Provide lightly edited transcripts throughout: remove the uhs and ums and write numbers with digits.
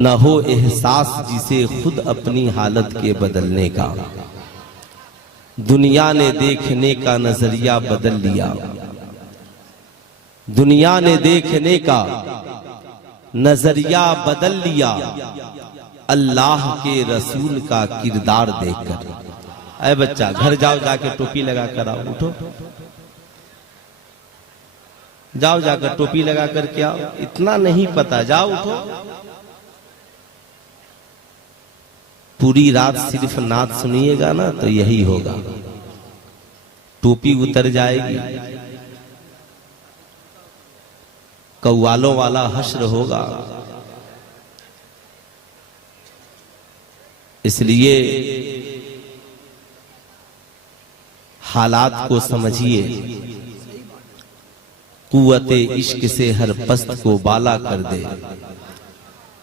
न हो एहसास जिसे खुद अपनी हालत के बदलने का। दुनिया ने देखने का नजरिया बदल लिया, दुनिया ने देखने का नजरिया बदल लिया, अल्लाह के रसूल का किरदार देखकर। अरे बच्चा घर जाओ, जाके टोपी लगा कर आओ, उठो जाओ, जाकर टोपी लगा कर के आओ। इतना नहीं पता, जाओ उठो। पूरी रात सिर्फ नात सुनिएगा ना तो यही होगा, टोपी उतर जाएगी, कव्वालों वाला हश्र होगा। इसलिए हालात को समझिए, कुव्वते इश्क से हर पस्त को बाला कर दे,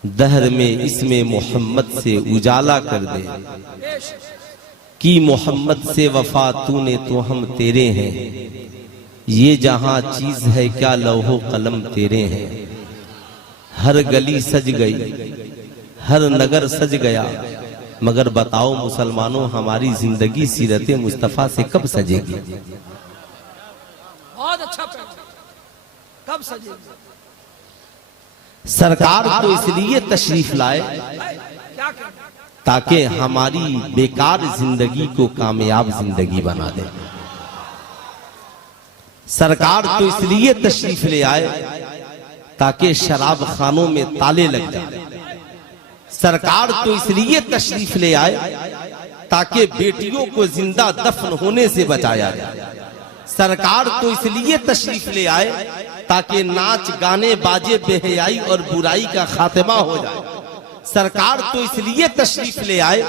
दहर में इसमें मोहम्मद से उजाला कर दे। कि मोहम्मद से वफा तूने तो हम तेरे हैं, ये जहां चीज है क्या लौहो कलम तेरे हैं। हर गली सज गई, हर नगर सज गया, मगर बताओ मुसलमानों हमारी जिंदगी सीरत मुस्तफा से कब सजेगी? बहुत अच्छा, कब सजेगी? सरकार तो इसलिए तशरीफ लाए ताकि हमारी बेकार जिंदगी को कामयाब जिंदगी बना दे। सरकार तो इसलिए तशरीफ ले आए ताकि शराब खानों में ताले लग जाए। सरकार तो इसलिए तशरीफ ले आए ताकि बेटियों को जिंदा दफन होने से बचाया जाए। सरकार तो इसलिए तशरीफ ले आए ताकि नाच गाने बाजे बेहयाई और बुराई का खात्मा हो जाए। सरकार तो इसलिए तशरीफ ले आए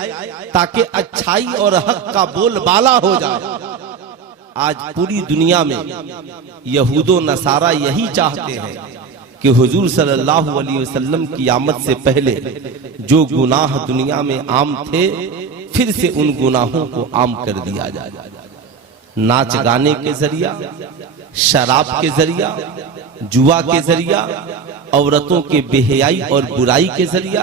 ताकि अच्छाई और हक का बोलबाला हो जाए। आज पूरी दुनिया में यहूदो नसारा यही चाहते हैं कि हुजूर सल्लल्लाहु अलैहि वसल्लम की आमद से पहले जो गुनाह दुनिया में आम थे फिर से उन गुनाहों को आम कर दिया जाए। नाच गाने के जरिया, शराब के जरिया, जुआ के जरिया, औरतों के बेहयाई और बुराई के जरिया,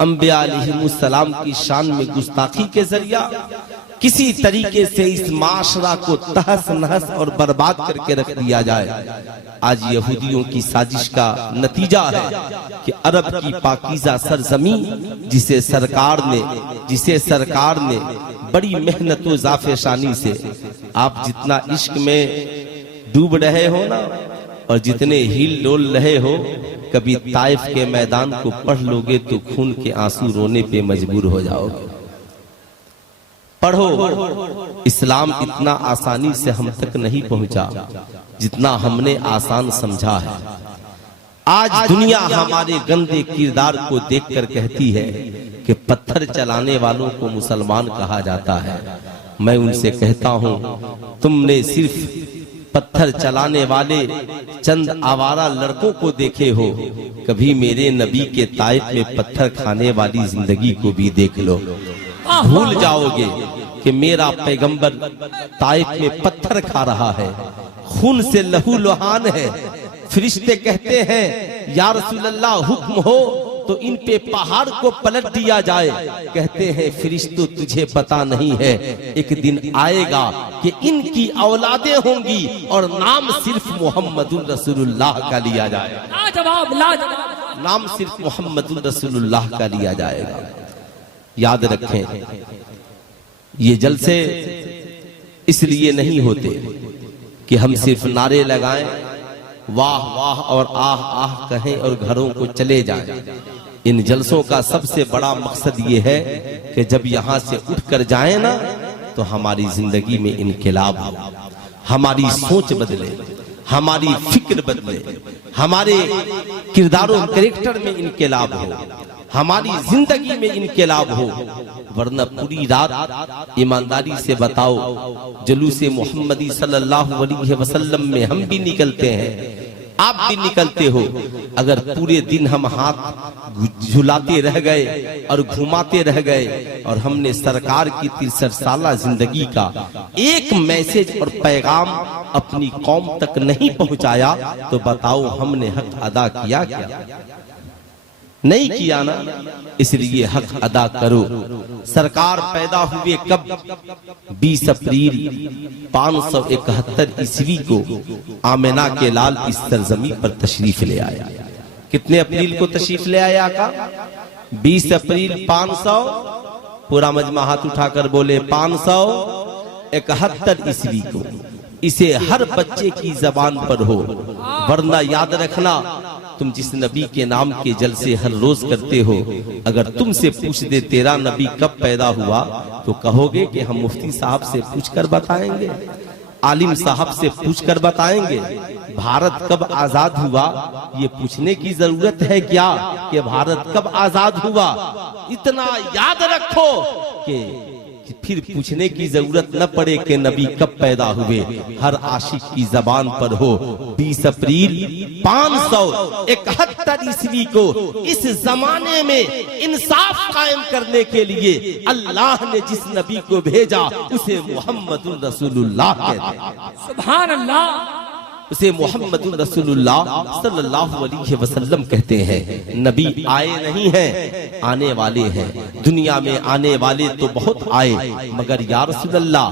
अंबिया अलैहिमुस्सलाम की शान में गुस्ताखी के जरिया, किसी तरीके से इस माशरा को तहस नहस और बर्बाद करके रख दिया जाए। आज यहूदियों की साजिश का नतीजा है कि अरब की पाकीज़ा सरजमी जिसे सरकार ने बड़ी मेहनत व जाफेशानी से, आप जितना इश्क में डूब रहे हो ना और जितने हिल डोल रहे हो, कभी ताइफ के मैदान को पढ़ लोगे तो खून के आंसू रोने पे मजबूर हो जाओगे। पढ़ो, इस्लाम इतना आसानी से हम तक नहीं पहुंचा जितना हमने आसान समझा है। आज दुनिया हमारे गंदे किरदार को देखकर कहती है कि पत्थर चलाने वालों को मुसलमान कहा जाता है। मैं उनसे कहता हूं, तुमने सिर्फ पत्थर चलाने वाले चंद आवारा लड़कों को देखे हो, कभी मेरे नबी के ताइफ में पत्थर खाने वाली जिंदगी को भी देख लो। भूल जाओगे कि मेरा पैगंबर ताइफ में पत्थर खा रहा है, खून से लहू लुहान है। फरिश्ते कहते हैं या रसूलल्लाह हुक्म हो तो इन पे पहाड़ को पलट दिया जाए। कहते हैं फरिश्तों तुझे पता नहीं है, एक दिन आएगा कि इनकी औलादें होंगी और नाम सिर्फ मोहम्मदुर रसूलुल्लाह का लिया जाएगा। लाजवाब, लाजवाब। नाम सिर्फ मोहम्मदुर रसूलुल्लाह का लिया जाएगा। याद रखें, ये जलसे इसलिए नहीं होते कि हम सिर्फ नारे लगाएं, वाह वाह और आह आह कहें और घरों को चले जाएं। इन जलसों का सबसे बड़ा मकसद ये है कि जब यहाँ से उठकर जाएं ना तो हमारी जिंदगी में इनकलाब हो, हमारी सोच बदले, हमारी फिक्र बदले, हमारे किरदारों कैरेक्टर में इनकलाब हो, हमारी जिंदगी में इनकलाब हो। वरना पूरी रात ईमानदारी से बताओ, जुलूसे मोहम्मदी सल्लल्लाहु अलैहि वसल्लम में हम भी निकलते हैं, आप भी निकलते हो। अगर पूरे दिन हम हाथ झुलाते रह गए और घुमाते रह गए और हमने सरकार की 63 साला जिंदगी का एक मैसेज और पैगाम अपनी कौम तक नहीं पहुंचाया तो बताओ हमने हक अदा किया क्या? नहीं किया ना, इसलिए हक अदा करो। सरकार पैदा हुए कब? 20 अप्रैल 571 ईस्वी को आमिना के लाल इस सरजमी पर तशरीफ ले आया। कितने अप्रैल को तशरीफ ले आया आका? 20 अप्रैल 500, पूरा मजमा हाथ उठाकर बोले 571 ईस्वी को। इसे हर बच्चे की जबान पर हो, वरना याद रखना तुम जिस नबी के नाम के जलसे हर रोज करते हो, अगर तुमसे पूछ दे तेरा नबी कब पैदा हुआ तो कहोगे कि हम मुफ्ती साहब से पूछकर बताएंगे, आलिम साहब से पूछकर बताएंगे। भारत कब आजाद हुआ ये पूछने की जरूरत है क्या कि भारत कब आजाद हुआ? इतना याद रखो कि फिर पूछने की जरूरत न पड़े कि नबी कब पैदा हुए। हर आशिक की जबान पर हो 20 अप्रैल 571 ईस्वी को इस जमाने में इंसाफ कायम करने के लिए अल्लाह ने जिस नबी को भेजा उसे मोहम्मदुर रसूलुल्लाह कहते हैं। सुभान अल्लाह। उसे मोहम्मदुर रसूलुल्लाह सल्लल्लाहु अलैहि वसल्लम कहते हैं। नबी आए नहीं हैं, आने वाले हैं। दुनिया में आने वाले तो बहुत आए, मगर या रसूलल्लाह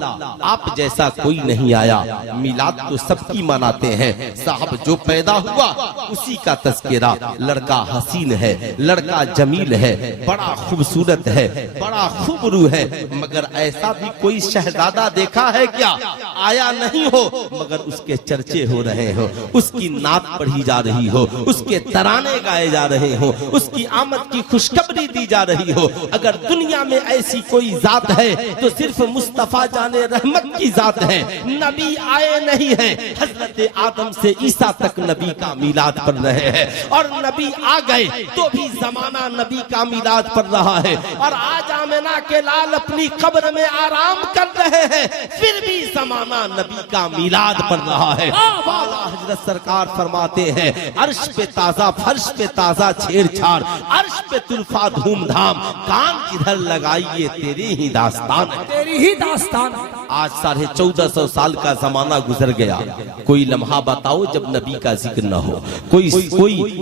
आप जैसा कोई नहीं आया। मिलाद तो सबकी मनाते हैं, साहब जो पैदा हुआ उसी का तस्करा। लड़का हसीन है, लड़का जमील है, बड़ा खूबसूरत है, बड़ा खूबरू है, मगर ऐसा भी कोई शहजादा देखा है क्या? आया नहीं हो, मगर उसके चर्चे हो रहे हो, उसकी नात पढ़ी जा रही हो, उसके तराने गाए जा रहे हो, उसकी आमद की खुशखबरी दी जा रही हो। अगर दुनिया में ऐसी कोई जात है तो सिर्फ मुस्तफा जाने रहमत की जात है। नबी आए नहीं है, हजरत आदम से ईसा तक नबी का मिलाद पढ़ रहे हैं, और नबी आ गए तो भी जमाना नबी का मिलाद पढ़ रहा है। और आज आमिना के लाल अपनी कब्र में आराम कर रहे हैं, फिर भी जमाना नबी का मिलाद पढ़ रहा है। हजरत सरकार फरमाते हैं, अर्श पे ताजा फर्श पे ताजा छेड़छाड़, अर्श पे तुल्फा धूमधाम, कान किधर लगाइए तेरी ही दास्तान है, तेरी ही दास्तान। आज 1450 साल का जमाना गुजर गया। कोई लम्हा बताओ जब नबी का जिक्र न हो, कोई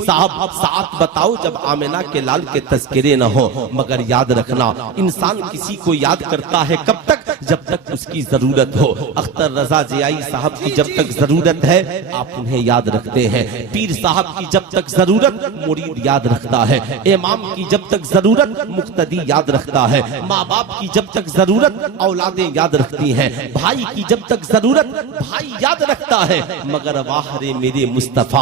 साहब साथ बताओ जब आमिना के लाल के तस्करे न हो। मगर याद रखना, इंसान किसी को याद करता है कब तक? जब तक उसकी जरूरत हो। अख्तर रजा जियाई साहब की जब तक जरूरत है आप उन्हें याद रखते हैं। पीर साहब की जब तक जरूरत मुरीद याद रखता है। इमाम की जब तक जरूरत मुक्तदी याद रखता है। माँ बाप की जब तक जरूरत औलादें याद रखती हैं। भाई की जब तक जरूरत भाई याद रखता है। मगर वाह रे मेरे मुस्तफा,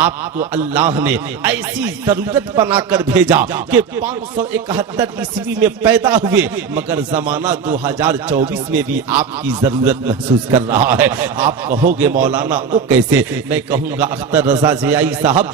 आपको अल्लाह ने ऐसी जरूरत बनाकर भेजा कि 571 ईस्वी में पैदा हुए, मगर जमाना 2024 में भी आपकी जरूरत महसूस कर रहा है। आप कहोगे मौलाना वो कैसे? मैं कहूंगा अख्तर रजा जियाई साहब,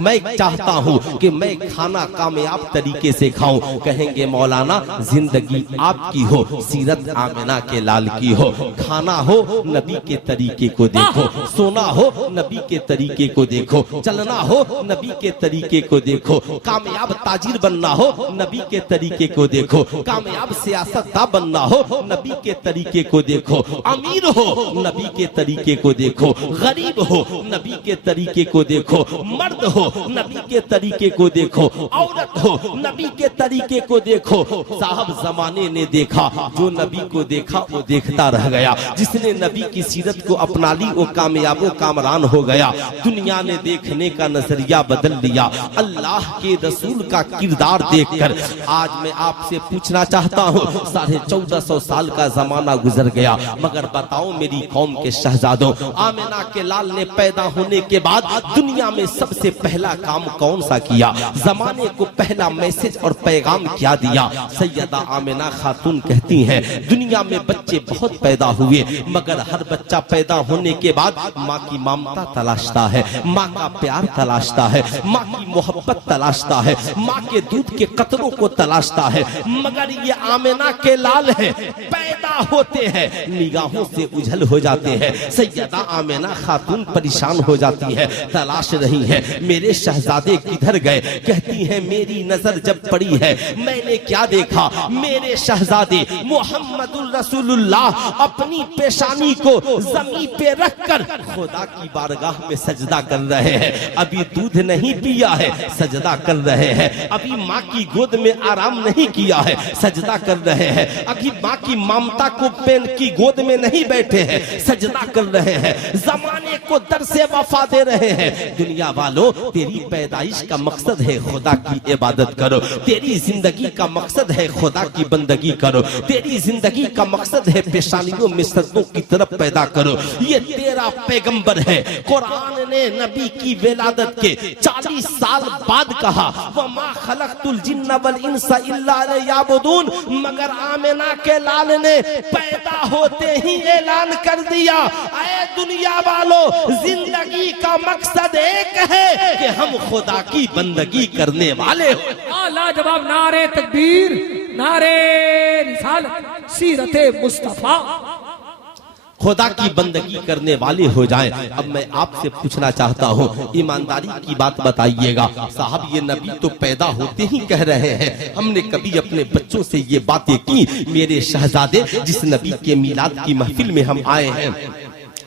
मैं चाहता हूं कि मैं खाना कामयाब तरीके से खाऊं। कहेंगे मौलाना जिंदगी आपकी हो, सीरत आमिना के लाल की हो। खाना हो नबी के तरीके को देखो, सोना हो नबी के तरीके को देखो, चलना हो नबी के तरीके को देखो, कामयाब ताजिर बनना हो नबी के तरीके को देखो, कामयाब सियासतदान बनना हो नबी के तरीके को देखो, अमीर हो नबी के तरीके को देखो, गरीब हो नबी के तरीके को देखो, मर्द हो नबी के तरीके को देखो, औरत हो नबी के तरीके को देखो। साहब जमाने ने देखा, जो नबी को देखा वो देखता रह गया। जिसने नबी की सीरत को अपना ली वो कामयाब वो कामरान हो गया। दुनिया ने देखने का नजरिया बदल लिया। अल्लाह के रसूल का किरदार देखकर आज मैं आपसे पूछना चाहता हूँ, 1450 साल का जमाना गुजर गया, मगर बताओ मेरी कौम के शहजादों, आमिना के लाल ने पैदा होने के बाद दुनिया में सबसे पहला काम कौन सा किया? जमाने को पहला मैसेज और पैगाम क्या दिया? सैयदा आमिना खातून कहती हैं, दुनिया में बच्चे बहुत पैदा हुए, मगर हर बच्चा पैदा होने के बाद माँ की ममता तलाशता है, माँ का प्यार तलाशता है, माँ की मोहब्बत तलाशता है, माँ के दूध के कतरों को तलाशता है। मगर ये आमिना के लाल है, पैदा होते हैं निगाहों से उझल हो जाते हैं। सैयदा आमिना खातून परेशान हो जाती है, तलाश रही है मेरे शहजादे किधर गए। कहती है मेरी नजर जब पड़ी है मैंने क्या देखा, मेरे शहजादे मोहम्मदुर रसूलुल्लाह अपनी पेशानी को जमीन पे रखकर खुदा की बारगाह में सजदा कर रहे हैं। अभी दूध नहीं पिया है, सजदा कर रहे हैं। अभी माँ की गोद में आराम नहीं किया है, सजदा कर रहे हैं। अभी माँ की ममता को पेन की गोद में नहीं बैठे हैं, सजदा कर रहे हैं। जमाने को दर से वफा दे रहे हैं। दुनिया वालों, तेरी पैदाइश का मकसद है खुदा की इबादत करो, तेरी जिंदगी का मकसद है खुदा की बंदगी करो, तेरी जिंदगी का मकसद है पेशानियों में सजदों की तरफ पैदा करो। ये तेरा पैगंबर है। कुरान ने नबी की विलादत के 40 साल बाद कहा वमा खलक़तुल जिन्ना वल इंसा इल्ला लियअबुदून, मगर आमिना के लाल ने पैदा होते ही ऐलान कर दिया, ऐ दुनिया वालों, जिंदगी का मकसद एक है कि हम खुदा की बंदगी करने वाले हो। लाजवाब नारे तकबीर, नारे रिसालत, सीरते मुस्तफा, खुदा की बंदगी करने वाले हो जाएं। अब मैं आपसे पूछना चाहता हूँ, ईमानदारी की बात बताइएगा। साहब ये नबी तो पैदा होते ही कह रहे हैं, हमने कभी अपने बच्चों से ये बातें की? मेरे शहजादे, जिस नबी के मिलाद की महफिल में हम आए हैं,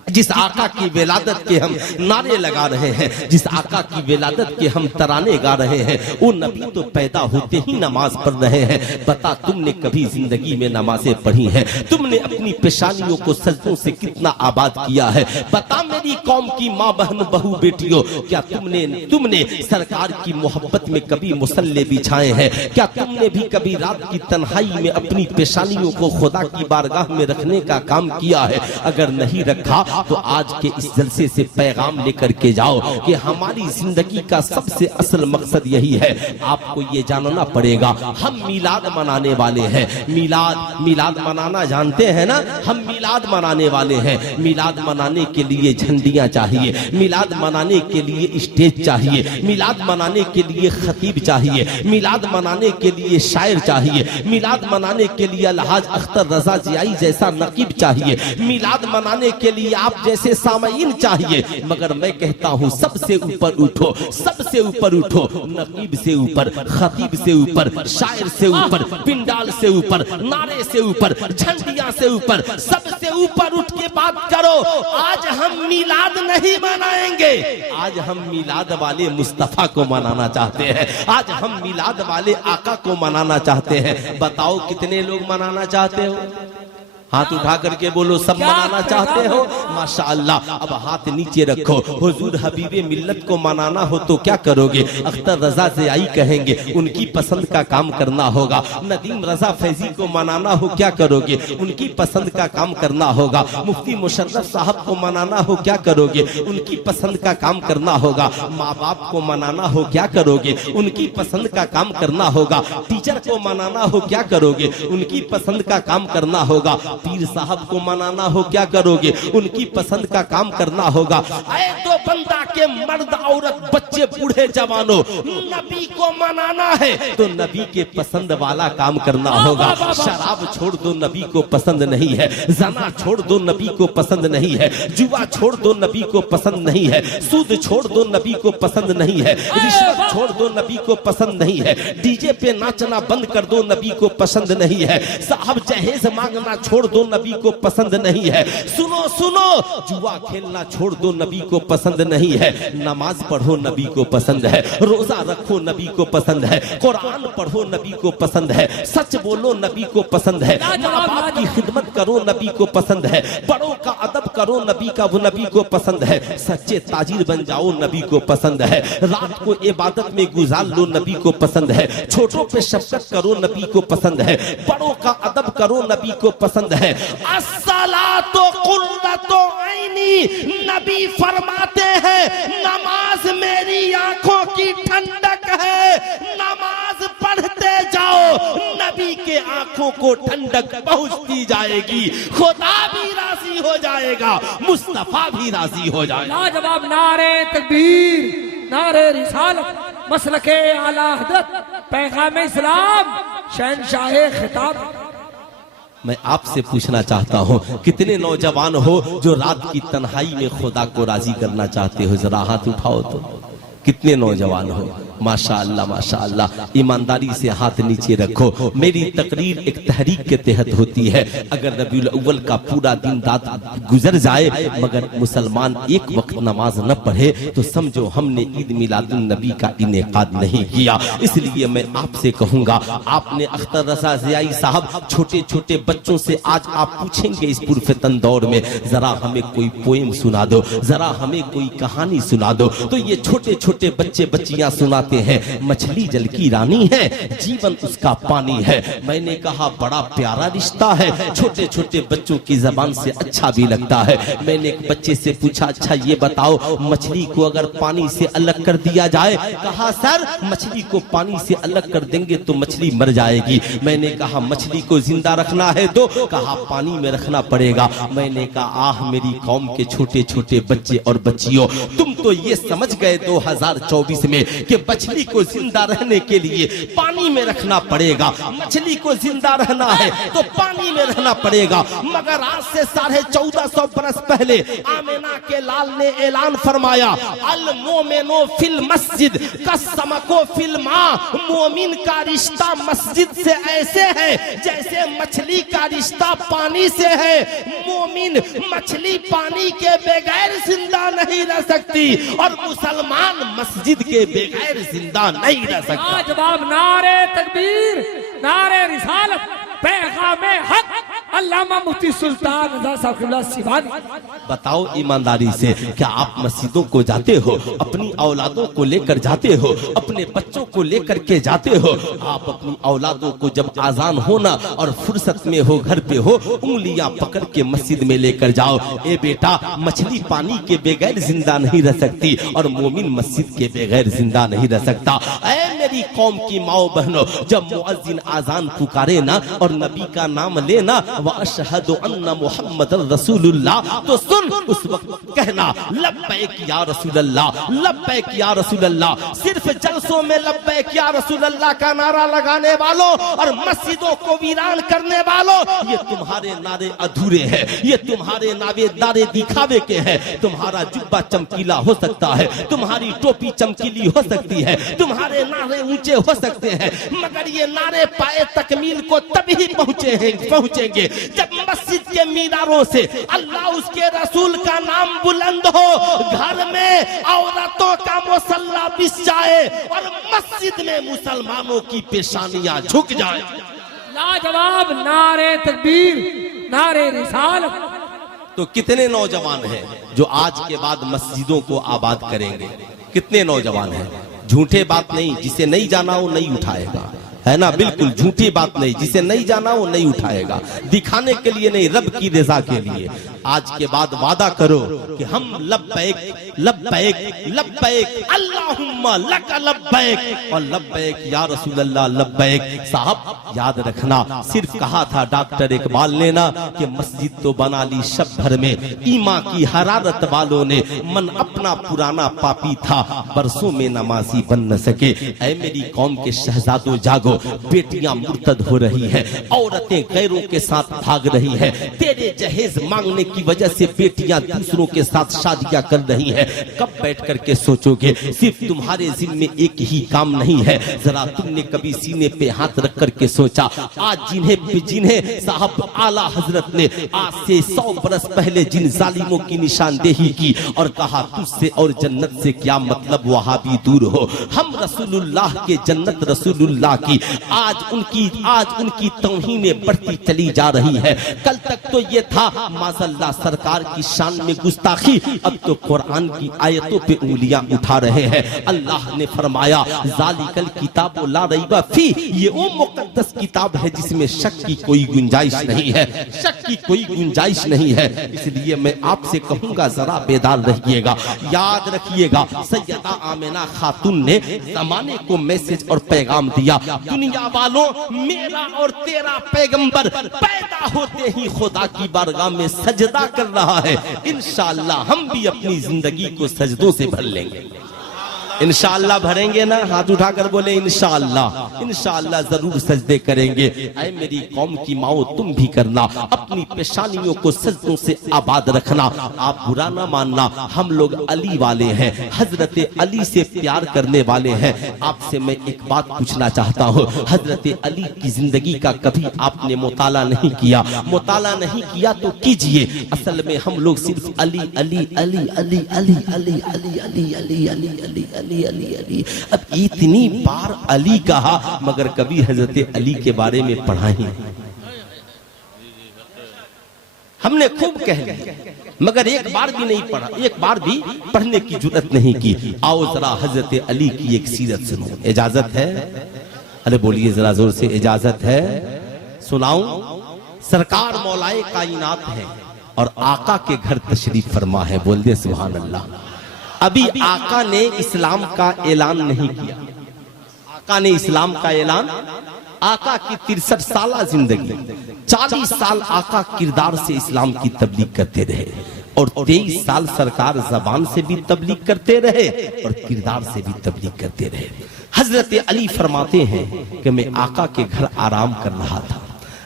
जिस आका की विलादत के हम नारे लगा रहे हैं, जिस आका की विलादत के हम तराने गा रहे हैं, वो नबी तो पैदा होते ही नमाज पढ़ रहे हैं। बता, तुमने कभी जिंदगी में नमाजें पढ़ी हैं? तुमने अपनी पेशानियों को सजदों से कितना आबाद किया है? बता मेरी कौम की माँ बहन बहू बेटियों, क्या तुमने सरकार की मोहब्बत में कभी मुसल्ले बिछाए हैं? क्या तुमने भी कभी रात की तन्हाई में अपनी पेशानियों को खुदा की बारगाह में रखने का काम किया है? अगर नहीं रखा तो आज के इस जलसे से पैगाम लेकर के जाओ कि हमारी जिंदगी का सबसे असल मकसद यही है। आपको ये जानना पड़ेगा, हम मिलाद मनाने वाले हैं। मिलाद मनाना जानते हैं ना? हम मिलाद मनाने वाले हैं। मिलाद मनाने के लिए झंडियां चाहिए, मिलाद मनाने के लिए स्टेज चाहिए, मिलाद मनाने के लिए खतीब चाहिए, मिलाद मनाने के लिए शायर चाहिए, मिलाद मनाने के लिए अलहाज अख्तर रजा जियाई जैसा नकीब चाहिए, मिलाद मनाने के लिए आप जैसे सामईन चाहिए। मगर मैं कहता हूं, सबसे ऊपर उठो, सबसे ऊपर उठो, नकीब से ऊपर, खतीब से ऊपर, शायर से ऊपर, पिंडाल से ऊपर, नारे से ऊपर, झंडियां से ऊपर, सबसे ऊपर उठ के बात करो। आज हम मिलाद नहीं मनाएंगे, आज हम मिलाद वाले मुस्तफा को मनाना चाहते हैं, आज हम मिलाद वाले आका को मनाना चाहते हैं। बताओ कितने लोग मनाना चाहते हो? हाथ उठा करके बोलो, सब मनाना चाहते हो? माशाअल्लाह। अब हाथ नीचे रखो। हुजूर हबीबे मिल्लत को मनाना हो तो क्या करोगे? अख्तर रजा ज़ियाई कहेंगे, उनकी पसंद का काम करना होगा। नदीम रजा फैजी को मनाना हो क्या करोगे? उनकी पसंद का काम करना होगा। मुफ्ती मुशर्रफ साहब को मनाना हो क्या करोगे? उनकी पसंद का काम करना होगा। माँ बाप को मनाना हो क्या करोगे? उनकी पसंद का काम करना होगा। टीचर को मनाना हो क्या करोगे? उनकी पसंद का काम करना होगा। पीर साहब को मनाना हो क्या करोगे? उनकी पसंद का काम करना होगा। ऐ तो बंदा के मर्द औरत बच्चे बूढ़े जवानों, नबी को मनाना है तो नबी के पसंद वाला काम करना होगा। शराब छोड़ दो, नबी को पसंद नहीं है। जना छोड़ दो, नबी को पसंद नहीं है। जुआ छोड़ दो, नबी को पसंद नहीं है। सूद छोड़ दो, नबी को पसंद नहीं है। रिश्वत छोड़ दो, नबी को पसंद नहीं है। डीजे पे नाचना बंद कर दो, नबी को पसंद नहीं है। साहब जहेज मांगना छोड़ दो, नबी को पसंद नहीं है। सुनो सुनो, जुआ खेलना छोड़ दो, नबी को पसंद नहीं है। नमाज पढ़ो, नबी को पसंद है। रोजा रखो, नबी को पसंद है। कुरान पढ़ो, नबी को पसंद है। सच बोलो, नबी को पसंद है। माँ बाप की खिदमत करो, नबी को पसंद है। बड़ों का अदब करो, नबी का वो नबी को पसंद है। सच्चे ताजिर बन जाओ, नबी को पसंद है। रात को इबादत में गुजार लो, नबी को पसंद है। छोटों पे शफकत करो, नबी को पसंद है। बड़ों का अदब करो, नबी को पसंद है। अस्सलातो कुर्रतो ऐनी, नबी फरमाते हैं नमाज मेरी आंखों की ठंडक है। नमाज पढ़ते जाओ, नबी के आंखों को ठंडक पहुंचती जाएगी। खुदा भी राजी हो जाएगा, मुस्तफा भी राजी हो जाएगा। लाजवाब नारे तकबीर, नारे रिसालत, मसलके आला हज़रत, पैगाम इस्लाम, शहंशाह खिताब। मैं आपसे पूछना चाहता हूँ, कितने नौजवान हो जो रात की तन्हाई में खुदा को राजी करना चाहते हो? जरा हाथ उठाओ तो। कितने नौजवान हो? माशाअल्लाह माशाअल्लाह। ईमानदारी से हाथ नीचे रखो। मेरी तकरीर एक तहरीक के तहत होती है। अगर रबीउल अव्वल का पूरा दिन रात गुजर जाए मगर मुसलमान एक वक्त नमाज न पढ़े तो समझो हमने ईद मिलादुन नबी का इनेकाद नहीं किया। इसलिए मैं आपसे कहूंगा, आपने अख्तर रजा ज़ियाई साहब छोटे छोटे बच्चों से आज आप पूछेंगे इस पुरफितन दौर में, जरा हमें कोई पोएम सुना दो, जरा हमें कोई कहानी सुना दो, तो ये छोटे छोटे बच्चे बच्चियां सुनाते हैं मछली जल की रानी है, जीवन उसका पानी है। मैंने कहा बड़ा प्यारा रिश्ता है, छोटे छोटे बच्चों की जबान से अच्छा भी लगता है। मैंने एक बच्चे से पूछा, अच्छा ये बताओ मछली को अगर पानी से अलग कर दिया जाए? कहा सर मछली को पानी से अलग कर देंगे तो मछली मर जाएगी। मैंने कहा मछली को जिंदा रखना है तो? कहा पानी में रखना पड़ेगा। मैंने कहा आह मेरी कौम के छोटे छोटे बच्चे और बच्चियों, तुम तो ये समझ गए 2024 में कि मछली को जिंदा रहने के लिए पानी में रखना पड़ेगा। मछली को जिंदा रहना है तो पानी में रहना पड़ेगा। मगर आज से 1450 बरस पहले आमिना के लाल ने ऐलान फरमाया, अल मोमिनो फिल मस्जिद कसमको फिल मां। मोमिन का रिश्ता मस्जिद से ऐसे है जैसे मछली का रिश्ता पानी से है। मोमिन मछली पानी के बगैर जिंदा नहीं रह सकती और मुसलमान मस्जिद के बगैर जिंदा नहीं रह सकता। जवाब नारे तकबीर, नारे रिसालत, पैगामे हक, अल्लामा मुफ्ती सुल्तान रज़ा साहब क़िबला सिवानी। बताओ ईमानदारी से, क्या आप मस्जिदों को जाते हो? अपनी औलादों को लेकर जाते हो? अपने बच्चों को लेकर के जाते हो? आप अपनी औलादों को जब आजान हो ना और फुर्सत में हो, घर पे हो, उंगलियां पकड़ के मस्जिद में लेकर जाओ। ए बेटा, मछली पानी के बगैर जिंदा नहीं रह सकती और मोमिन मस्जिद के बगैर जिंदा नहीं रह सकता। ऐ मेरी कौम की माओ बहनों, जब मुअज्जिन आजान पुकारे ना और नबी का नाम लेना, व अशहदु अन्ना मुहम्मदर रसूलुल्लाह, तो सुन उस वक्त कहना लब्बैक या रसूलल्लाह, लब्बैक या रसूलल्लाह। सिर्फ जलसों में लब्बैक या रसूलल्लाह का नारा लगाने वालों और मस्जिदों को वीरान करने वालों, ये तुम्हारे नारे अधूरे हैं, ये तुम्हारे नारे दिखावे के हैं। तुम्हारा जुब्बा चमकीला हो सकता है, तुम्हारी टोपी चमकीली हो सकती है, तुम्हारे नारे ऊंचे हो सकते हैं, मगर ये नारे पाए तकमील को तभी पहुंचेंगे जब मस्जिद के मीनारों से अल्लाह उसके रसूल का नाम बुलंद हो, घर में औरतों का मुसल्ला बिछ जाए और मस्जिद में मुसलमानों की पेशानियां झुक जाए। लाजवाब नारे तकबीर, नारे रिसालत। तो कितने नौजवान हैं जो आज के बाद मस्जिदों को आबाद करेंगे? कितने नौजवान हैं? झूठे बात नहीं, जिसे नहीं जाना वो नहीं उठाएगा, है ना? बिल्कुल झूठी बात नहीं, जिसे नहीं जाना वो नहीं उठाएगा। दिखाने के लिए नहीं, रब की रजा के लिए। आज के बाद वादा करो कि हम लब्बैक लब्बैक लब्बैक अल्लाहुम्मा लक लब्बैक और लब्बैक या रसूलल्लाह लब्बैक। साहब याद रखना, सिर्फ कहा था डॉक्टर इकबाल ने ना कि मस्जिद तो बना ली शब भर में, ईमा की हरारत वालों ने मन अपना पुराना पापी था, बरसों में नमाजी बन न सके। ऐ मेरी कौम के शहजादों जागो, बेटियां मुर्तद हो रही है, औरतें गैरों के साथ भाग रही है, तेरे जहेज मांगने की वजह से बेटियां दूसरों के साथ शादियां कर रही हैं। कब बैठ करके सोचोगे? सिर्फ तुम्हारे जिम्मे एक ही काम नहीं है, जरा तुमने कभी सीने पे हाथ रख करके सोचा, आज जिन्हें साहब आला हजरत ने आज से 100 बरस पहले जिन जालिमों की निशानदेही की और कहा तुझसे और जन्नत से क्या मतलब, वहां भी दूर हो, हम रसूलुल्लाह के जन्नत रसूलुल्लाह की आज उनकी तौहीनें बढ़ती चली जा रही है। कल तक तो ये था माज़अल्लाह सरकार की शान में गुस्ताखी, अब तो कुरान की आयतों पे उंगलियां उठा रहे हैं। अल्लाह ने फरमाया ज़ालिकल किताबु ला रैबा फी, ये वो मुकद्दस किताब है जिसमें शक की कोई गुंजाइश नहीं है, शक की कोई गुंजाइश नहीं है। इसलिए मैं आपसे कहूंगा जरा बेदार रहिएगा, याद रखिएगा सैयदा आमिना खातून ने जमाने को मैसेज और पैगाम दिया, दुनिया वालों मेरा और तेरा पैगंबर पैदा होते ही खुदा की बारगाह में सजदा कर रहा है, इंशाअल्लाह हम भी अपनी जिंदगी को सजदों से भर लेंगे। इंशाअल्लाह भरेंगे ना? हाथ उठाकर बोले इंशाअल्लाह। इंशाअल्लाह जरूर सजदे करेंगे। ऐ मेरी कौम की माओ, तुम भी करना, अपनी पेशानियों को सजदों से आबाद रखना। आप बुरा ना मानना, हम लोग अली वाले हैं, हजरत अली से प्यार करने वाले हैं। आपसे मैं एक बात पूछना चाहता हूँ, हजरत अली की जिंदगी का कभी आपने मुताला नहीं किया? मुताला नहीं किया तो कीजिए। असल में हम लोग सिर्फ अली अली अली अली अली अली अली अली अली अली अली अली अली अली, अब इतनी बार अली कहा मगर कभी हजरत अली के बारे में पढ़ा ही नहीं। हमने खूब कह लिया मगर एक बार भी नहीं पढ़ा, एक बार भी पढ़ने की जुर्रत नहीं की। आओ जरा हजरत अली की एक सीरत सुनो। इजाजत है? अरे बोलिए जरा जोर से, इजाजत है? सुनाऊं? सरकार मौलाए कायनात है और आका के घर तशरीफ फरमा है। बोल दे सुभान अल्लाह। अभी आका ने इस्लाम का ऐलान नहीं किया। आका ने इस्लाम का ऐलान, आका की 63 साल जिंदगी, 40 साल आका किरदार से इस्लाम की तबलीग करते रहे और 23 साल सरकार जबान से भी तबलीग करते रहे और किरदार से भी तबलीग करते रहे। हजरत अली फरमाते हैं कि मैं आका के घर आराम कर रहा था,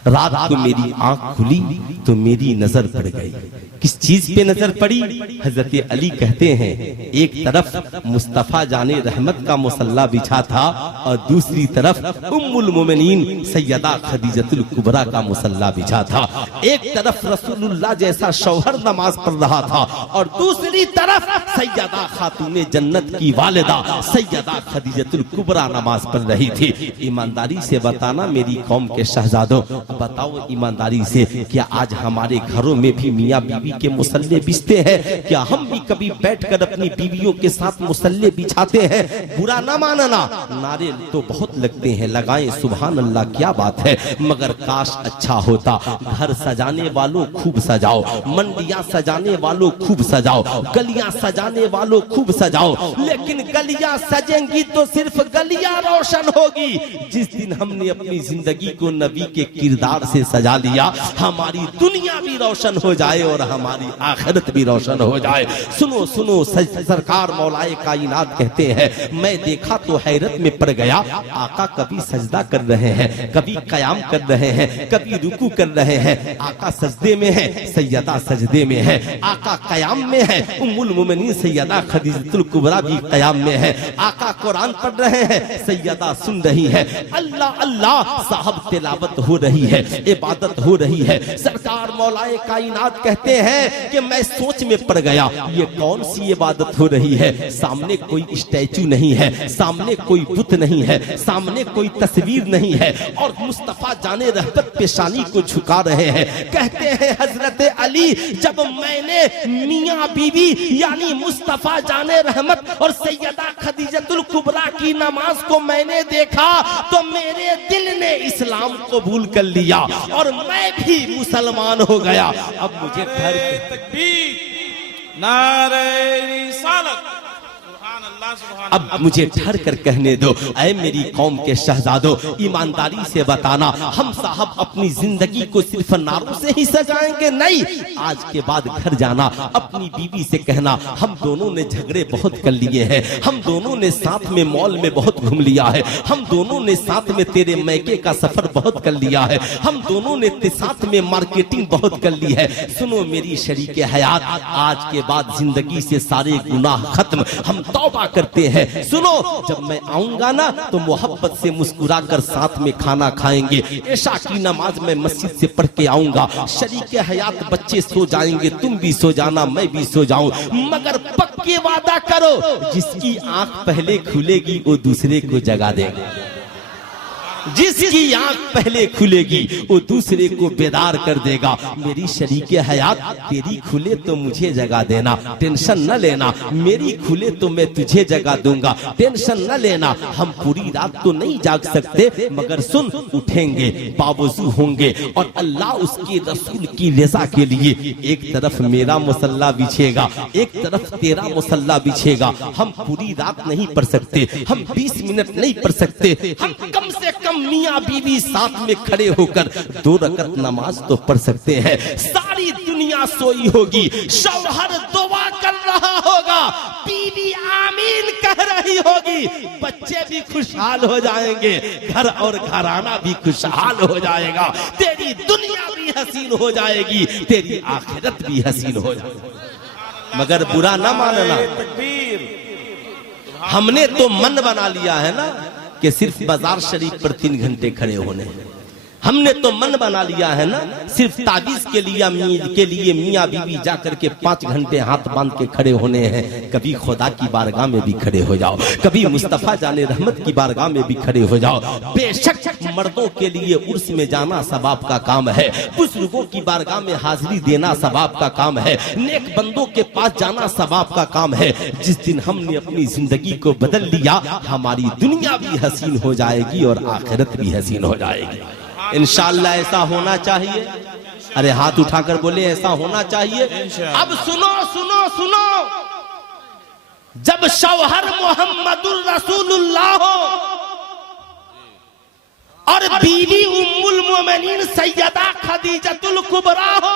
रात को मेरी आंख खुली तो मेरी नजर पड़ गई। किस चीज पे नजर पड़ी? हजरत अली कहते हैं एक तरफ मुस्तफा जाने रहमत का मुसल्ला बिछा था और दूसरी तरफ उम्मुल मोमिनीन सैयदा खदीजतुल कुबरा का मुसल्ला बिछा था। एक तरफ रसूलुल्लाह जैसा शौहर नमाज पढ़ रहा था और दूसरी तरफ सैयदा खातूने जन्नत की वालिदा सैयदा खदीजतुल कुबरा नमाज पढ़ रही थी। ईमानदारी से बताना मेरी कौम के शहजादों, बताओ ईमानदारी से, क्या आज हमारे घरों में भी मियाँ बीवी के मुसल्ले बिछते हैं? क्या हम भी कभी बैठकर अपनी बीवियों के साथ मुसल्ले बिछाते हैं? बुरा ना मानना, नारे तो बहुत लगते हैं, लगाएं सुभान अल्लाह, क्या बात है, मगर काश अच्छा होता। घर सजाने वालों खूब सजाओ, मंडियां सजाने वालों खूब सजाओ, गलियां सजाने वालों खूब सजाओ, लेकिन गलियां सजेंगी तो सिर्फ गलियां रोशन होगी। जिस दिन हमने अपनी जिंदगी को नबी के किरदार से सजा लिया, हमारी दुनिया भी रोशन हो जाए और हमारी आखिरत भी रोशन हो जाए। सुनो सुनो, सरकार मौलाए कायनात कहते हैं मैं देखा तो हैरत में पड़ गया। आका कभी सजदा कर रहे हैं, कभी कयाम कर रहे हैं, कभी रुकू कर रहे हैं। आका सजदे में है, सैयदा सजदे में है। आका कयाम में है, उम्मुल मोमिनीन सैयदा खदीजतुल कुबरा भी कयाम में है। आका कुरान पढ़ रहे हैं, सैयदा सुन रही है। अल्लाह अल्लाह साहब तिलावत हो रही है, इबादत हो रही है। सरकार मौलाए कायनात कहते हैं कि मैं सोच में पड़ गया, ये कौन सी इबादत हो रही है? सामने कोई स्टैचू नहीं है, सामने कोई बुत नहीं है, सामने कोई तस्वीर नहीं है और मुस्तफा जाने रहमत पेशानी को झुका रहे हैं। कहते हैं हजरत अली, जब मैंने मियाँ बीवी यानी मुस्तफा जाने रहमत और सैयदा खदीजतुल कुबरा की नमाज को मैंने देखा तो मेरे दिल ने इस्लाम कबूल कर लिया और मैं भी मुसलमान हो गया। अब मुझे अब मुझे ठहर कर कहने दो, ऐ मेरी कौम के शहजादों, ईमानदारी से बताना, हम साहब अपनी जिंदगी को सिर्फ नारों से ही सजाएंगे? नहीं, आज के बाद घर जाना, अपनी बीवी से कहना हम दोनों ने झगड़े बहुत कर लिए हैं, हम दोनों ने साथ में मॉल में बहुत घूम लिया है, हम दोनों ने साथ में तेरे मैके का सफर बहुत कर लिया है, हम दोनों ने साथ में मार्केटिंग बहुत कर ली है। सुनो मेरी शरीके हयात, आज के बाद जिंदगी से सारे गुनाह खत्म, हम तौबा करते हैं। सुनो, जब मैं आऊंगा ना तो मोहब्बत से मुस्कुराकर साथ में खाना खाएंगे। ऐशा की नमाज मैं मस्जिद से पढ़ के आऊंगा। शरीके हयात बच्चे सो जाएंगे, तुम भी सो जाना, मैं भी सो जाऊं, मगर पक्के वादा करो जिसकी आंख पहले खुलेगी वो दूसरे को जगा देगा। जिसकी आंख पहले खुलेगी वो दूसरे को बेदार कर देगा। मेरी शरीके हयात, तेरी खुले तो मुझे जगा देना, टेंशन न लेना, मेरी खुले तो मैं तुझे जगा दूंगा, टेंशन न लेना। हम पूरी रात तो नहीं जाग सकते मगर सुन, उठेंगे, बावजू होंगे और अल्लाह उसके रसूल की रज़ा के लिए एक तरफ मेरा मुसल्ला बिछेगा, एक तरफ तेरा मुसल्ला बिछेगा। हम पूरी रात नहीं पढ़ सकते, हम 20 मिनट नहीं पढ़ सकते, हम कम से कम मियाँ बीवी साथ में खड़े होकर 2 रकअत नमाज तो पढ़ सकते हैं। सारी दुनिया सोई होगी, शौहर दुआ कर रहा होगा, बीवी बीवी आमीन कह रही होगी, बच्चे भी खुशहाल हो जाएंगे, घर और घराना भी खुशहाल हो जाएगा, तेरी दुनिया भी हसीन हो जाएगी, तेरी आखिरत भी हसीन हो जाएगी। मगर बुरा ना मानना, हमने तो मन बना लिया है ना कि सिर्फ बाजार शरीफ पर 3 घंटे खड़े होने हैं। हमने तो मन बना लिया है ना सिर्फ ताबीज के लिए मियाँ बीवी जाकर के 5 घंटे हाथ बांध के खड़े होने हैं। कभी खुदा की बारगाह में भी खड़े हो जाओ, कभी मुस्तफा जाने रहमत की बारगाह में भी खड़े हो जाओ। बेशक मर्दों के लिए उर्स में जाना सवाब का काम है, बुजुर्गों की बारगाह में हाजिरी देना सवाब का काम है, नेक बंदों के पास जाना सवाब का काम है। जिस दिन हमने अपनी जिंदगी को बदल लिया, हमारी दुनिया भी हसीन हो जाएगी और आखिरत भी हसीन हो जाएगी। इंशाअल्लाह ऐसा होना चाहिए। अरे हाथ उठाकर बोले ऐसा होना चाहिए। अब सुनो सुनो सुनो, जब शौहर मोहम्मदुर रसूलुल्लाह हो और बीवी उम्मुल मोमिनीन सैयदा खदीजतुल कुबरा हो,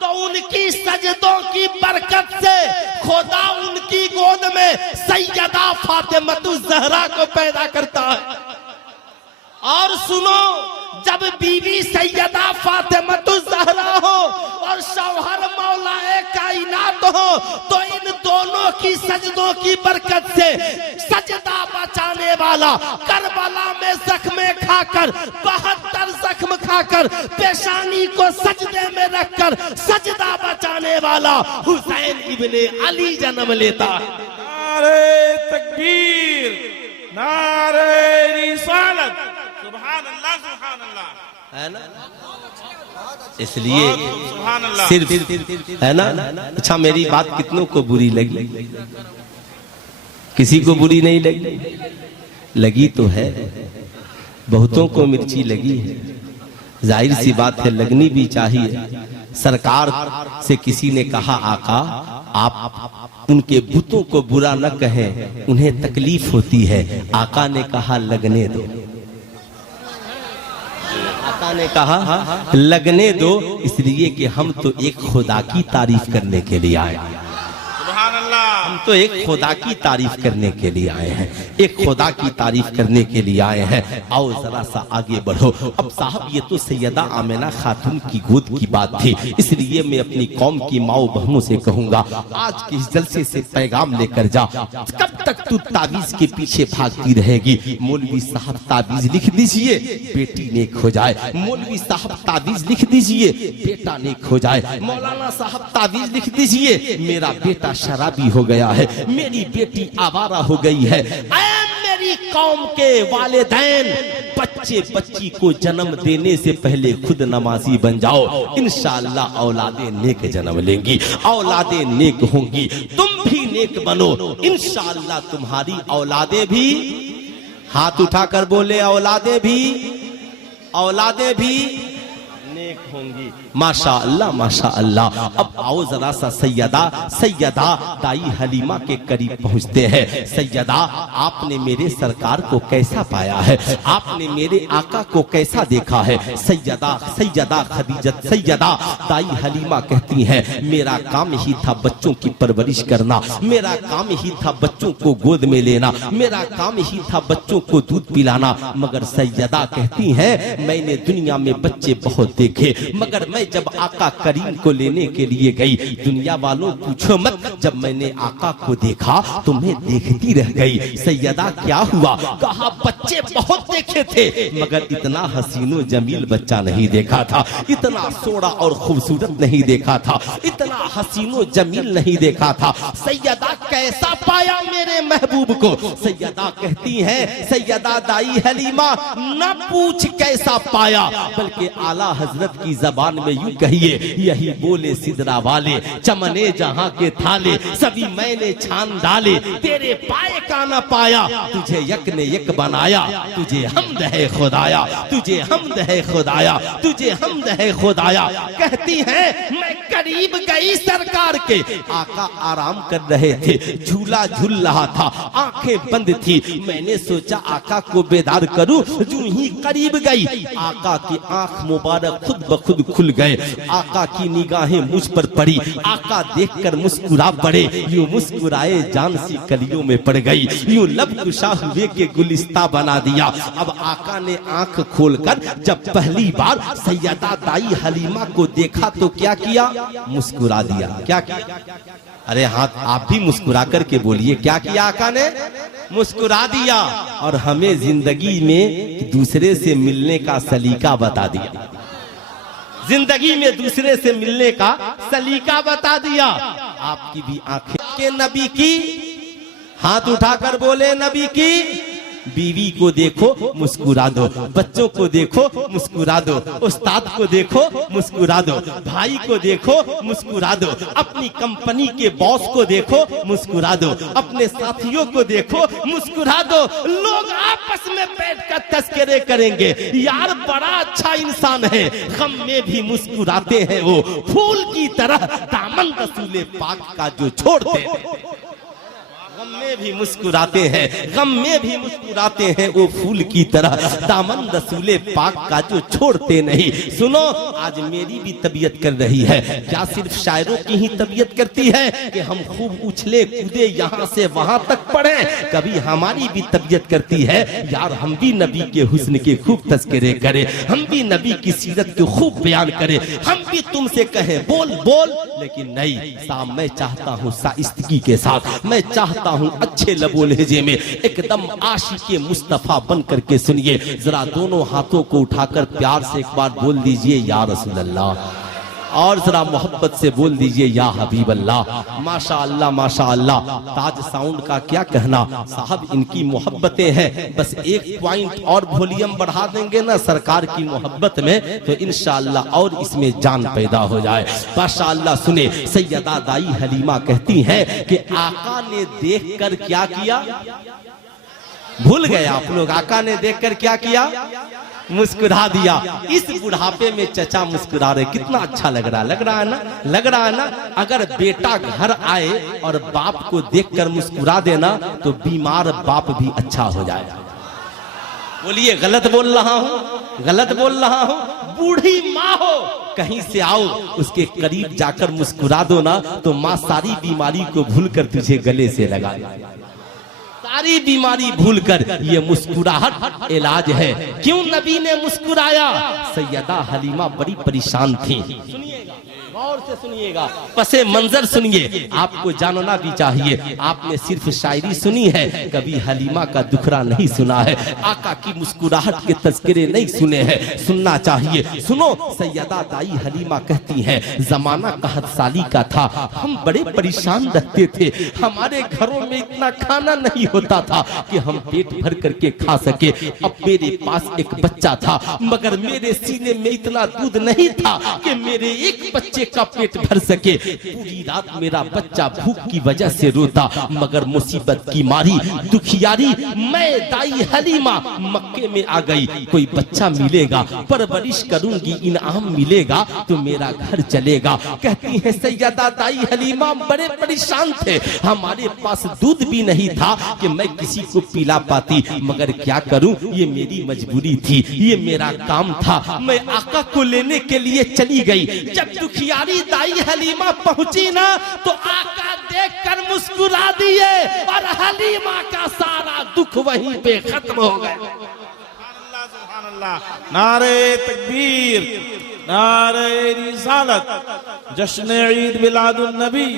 तो उनकी सजदों की बरकत से खुदा उनकी गोद में सैयदा फातिमतुज ज़हरा को पैदा करता है। और सुनो, जब बीवी सैयदा फातिमतुज ज़हरा हो और शौहर मौलाए कायनात हो, तो इन दोनों की सजदों की बरकत से सजदा बचाने वाला, करबला में जख्म खाकर 72 जख्म खाकर पेशानी को सजदे में रखकर सजदा बचाने वाला हुसैन इब्ने अली जन्म लेता है। नारे तकबीर, नारे रिसालत, सुभान अल्लाह, सुभान अल्लाह, है ना। इसलिए सुभान अल्लाह, सिर्फ है ना। अच्छा, मेरी बात कितनों को बुरी लगी? किसी को बुरी नहीं लगी? लगी तो है, बहुतों को मिर्ची लगी है। जाहिर सी बात है, लगनी भी चाहिए। सरकार से किसी ने कहा, आका आप उनके बुतों को बुरा न कहें, उन्हें तकलीफ होती है। आका ने कहा लगने दो, आका ने कहा लगने दो, इसलिए कि हम तो एक खुदा की तारीफ करने के लिए आए हैं। सुभान अल्लाह, हम तो एक खुदा की तारीफ करने के लिए आए हैं, एक खुदा की तारीफ करने के लिए आए हैं। आओ जरा सा आगे बढ़ो। अब साहब, ये तो सैयदा आमिना खातून की गोद की बात थी, इसलिए मैं अपनी कौम की माओ बहनों से कहूंगा, आज के इस जलसे से पैगाम लेकर जा। कब तक तू ताबीज के पीछे भागती रहेगी? मौलवी साहब ताबीज लिख दीजिए, बेटी नेक हो जाए। मौलवी साहब ताबीज लिख दीजिए, बेटा नेक हो जाए। मौलाना साहब ताबीज लिख दीजिए, मेरा बेटा शराबी हो गया है, मेरी बेटी आवारा हो गई है। मेरी कौम के वालिदैन, बच्चे बच्ची को जन्म देने से पहले खुद नमाजी बन जाओ, इंशाअल्लाह औलादे नेक जन्म लेंगी, औलादे नेक होंगी। तुम भी नेक बनो, इंशाअल्लाह तुम्हारी औलादे भी, हाथ उठाकर बोले औलादे भी नेक होंगी। माशा अल्लाह, माशा अल्लाह। अब आओ जरा सा सैयदा दाई हलीमा के करीब पहुंचते हैं। सैयदा, आपने मेरे सरकार को कैसा पाया है? आपने मेरे आका को कैसा देखा है? सैयदा खदीजत, सैयदा दाई हलीमा कहती हैं, मेरा काम ही था बच्चों की परवरिश करना, मेरा काम ही था बच्चों को गोद में लेना, मेरा काम ही था बच्चों को दूध पिलाना। मगर सैयदा कहती हैं, मैंने दुनिया में बच्चे बहुत देखे, मगर मैं जब आका करीम को लेने के लिए गई, दुनिया वालों पूछो मत, जब मैंने आका को देखा तो मैं देखती रह गई। सैयदा क्या हुआ? कहा बच्चे बहुत देखे थे, मगर इतना हसीनो जमील बच्चा नहीं देखा था, इतना सोड़ा और खूबसूरत नहीं देखा था, इतना हसीनो जमील नहीं देखा था। सैयदा कैसा पाया मेरे महबूब को? सैयदा कहती हैं, सैयदा दाई हलीमा, न पूछ कैसा पाया, बल्कि आला हजरत की जबान में यूं कहिए, यही बोले सिदरा वाले, चमने जहां के थाले, सभी मैंने छान डाले, तेरे पाए का न पाया, तुझे यक ने यक बनाया, तुझे हमद है खुदाया, तुझे हमद है खुदाया, तुझे हमद है खुदाया। कहती हैं, मैं करीब गई सरकार के, आका आराम कर रहे थे, झूला झूल रहा था, आंखें बंद थी। मैंने सोचा आका को बेदार करूं, जो ही करीब गई, आका की आंख मुबारक खुद ब खुद खुल गए। आका की निगाहें मुझ पर पड़ी, आका देखकर मुस्कुरा पड़े, यूं मुस्कुराए जान सी कलियों में पड़ गई, यूं लब कुशा हुए के गुलिस्ता बना दिया। अब आका ने आंख खोलकर जब पहली बार सैयदा दाई हलीमा को देखा तो क्या किया? मुस्कुरा दिया। क्या किया? अरे हाथ आप भी मुस्कुरा करके बोलिए, क्या किया आका ने? मुस्कुरा दिया। और हमें जिंदगी में दूसरे से मिलने का सलीका बता दिया, जिंदगी में दूसरे से मिलने का सलीका बता दिया। आपकी भी आंखें के नबी की, हाथ उठाकर बोले नबी की। बीवी को देखो मुस्कुरा दो, बच्चों को देखो मुस्कुरा दो, उस्ताद को देखो मुस्कुरा दो, भाई को देखो मुस्कुरा दो, अपनी कंपनी के बॉस को देखो मुस्कुरा दो, अपने साथियों को देखो मुस्कुरा दो। लोग आपस में बैठकर तस्करे करेंगे, यार बड़ा अच्छा इंसान है, गम में भी मुस्कुराते हैं वो, फूल की तरह दामन रसूले पाक का जो छोड़ते हैं। गम में भी मुस्कुराते हैं, गम में भी मुस्कुराते हैं वो फूल की तरह, दामन रसूले पाक का जो छोड़ते नहीं। सुनो, आज मेरी भी तबीयत कर रही है, क्या सिर्फ शायरों की ही तबीयत करती है कि हम खूब उछले कूदे यहाँ से वहां तक पढ़े? कभी हमारी भी तबीयत करती है यार हम भी नबी के हुस्न के खूब तस्करे करें, हम भी नबी की सीरत के खूब बयान करें, हम भी तुमसे कहें बोल बोल। लेकिन नहीं साहब, मैं चाहता हूँ साइस्तगी के साथ, मैं चाहता हूँ अच्छे लबो लहजे में एकदम आशिके मुस्तफा बन करके सुनिए। जरा दोनों हाथों को उठाकर प्यार से एक बार बोल दीजिए या रसूल अल्लाह, और जरा मोहब्बत से बोल दीजिए या हबीब अल्लाह। माशा अल्लाह माशा अल्लाह। ताज साउंड का क्या कहना साहब, इनकी मोहब्बतें हैं, बस एक पॉइंट और वॉल्यूम बढ़ा देंगे ना सरकार की मोहब्बत में तो इंशाअल्लाह और इसमें जान पैदा हो जाए। माशा अल्लाह। सुने, सैयदा दाई हलीमा कहती हैं कि आका ने देखकर क्या किया? भूल गए आप लोग, आका ने देखकर क्या किया? मुस्कुरा दिया। इस बुढ़ापे में चचा मुस्कुरा रहे, कितना अच्छा लग रहा है ना, लग रहा है ना। अगर बेटा घर आए और बाप को देखकर मुस्कुरा देना तो बीमार बाप भी अच्छा हो जाएगा। बोलिए गलत बोल रहा हूँ, गलत बोल रहा हूँ? बूढ़ी माँ हो, कहीं से आओ उसके करीब जाकर मुस्कुरा दो ना तो माँ सारी बीमारी को भूलकर तुझे गले से लगा, सारी बीमारी भूलकर। ये मुस्कुराहट इलाज है। क्यों नबी ने मुस्कुराया? सैयदा हलीमा बड़ी परेशान थी। सुनिएगा, गौर से सुनिएगा, पसे मंजर सुनिए, आपको जानना भी चाहिए। आपने सिर्फ शायरी सुनी है, कभी हलीमा का दुखड़ा नहीं सुना है, आका की मुस्कुराहट के तज़किरे नहीं सुने हैं, सुनना चाहिए। सुनो, सैयदा दाई हलीमा कहती हैं, जमाना कहत साली का था, हम बड़े परेशान रहते थे, हमारे घरों में इतना खाना नहीं होता था कि हम पेट भर करके खा सके। अब मेरे पास एक बच्चा था, मगर मेरे सीने में इतना दूध नहीं था कि मेरे एक बच्चे का पेट भर सके। पूरी रात मेरा बच्चा भूख की वजह से रोता, मगर मुसीबत की मारी दुखियारी मैं दाई हलीमा मक्के में आ गई। कोई बच्चा मिलेगा, परवरिश करूंगी, इनाम मिलेगा तो मेरा घर चलेगा। कहती है सैयदा दाई हलीमा, बड़े परेशान थे, हमारे पास दूध भी नहीं था कि मैं किसी को पिला पाती, मगर क्या करूं, ये मेरी मजबूरी थी, ये मेरा काम था। मैं आका को लेने के लिए चली गई। जब दुखियारी दाई हलीमा पहुंची ना तो आका देखकर मुस्कुरा दिए और हलीमा का सारा दुख वहीं पे खत्म हो गया। सुभान अल्लाह, नारे तकबीर, नारे रिसालत, जश्न ईद मिलादुन नबी।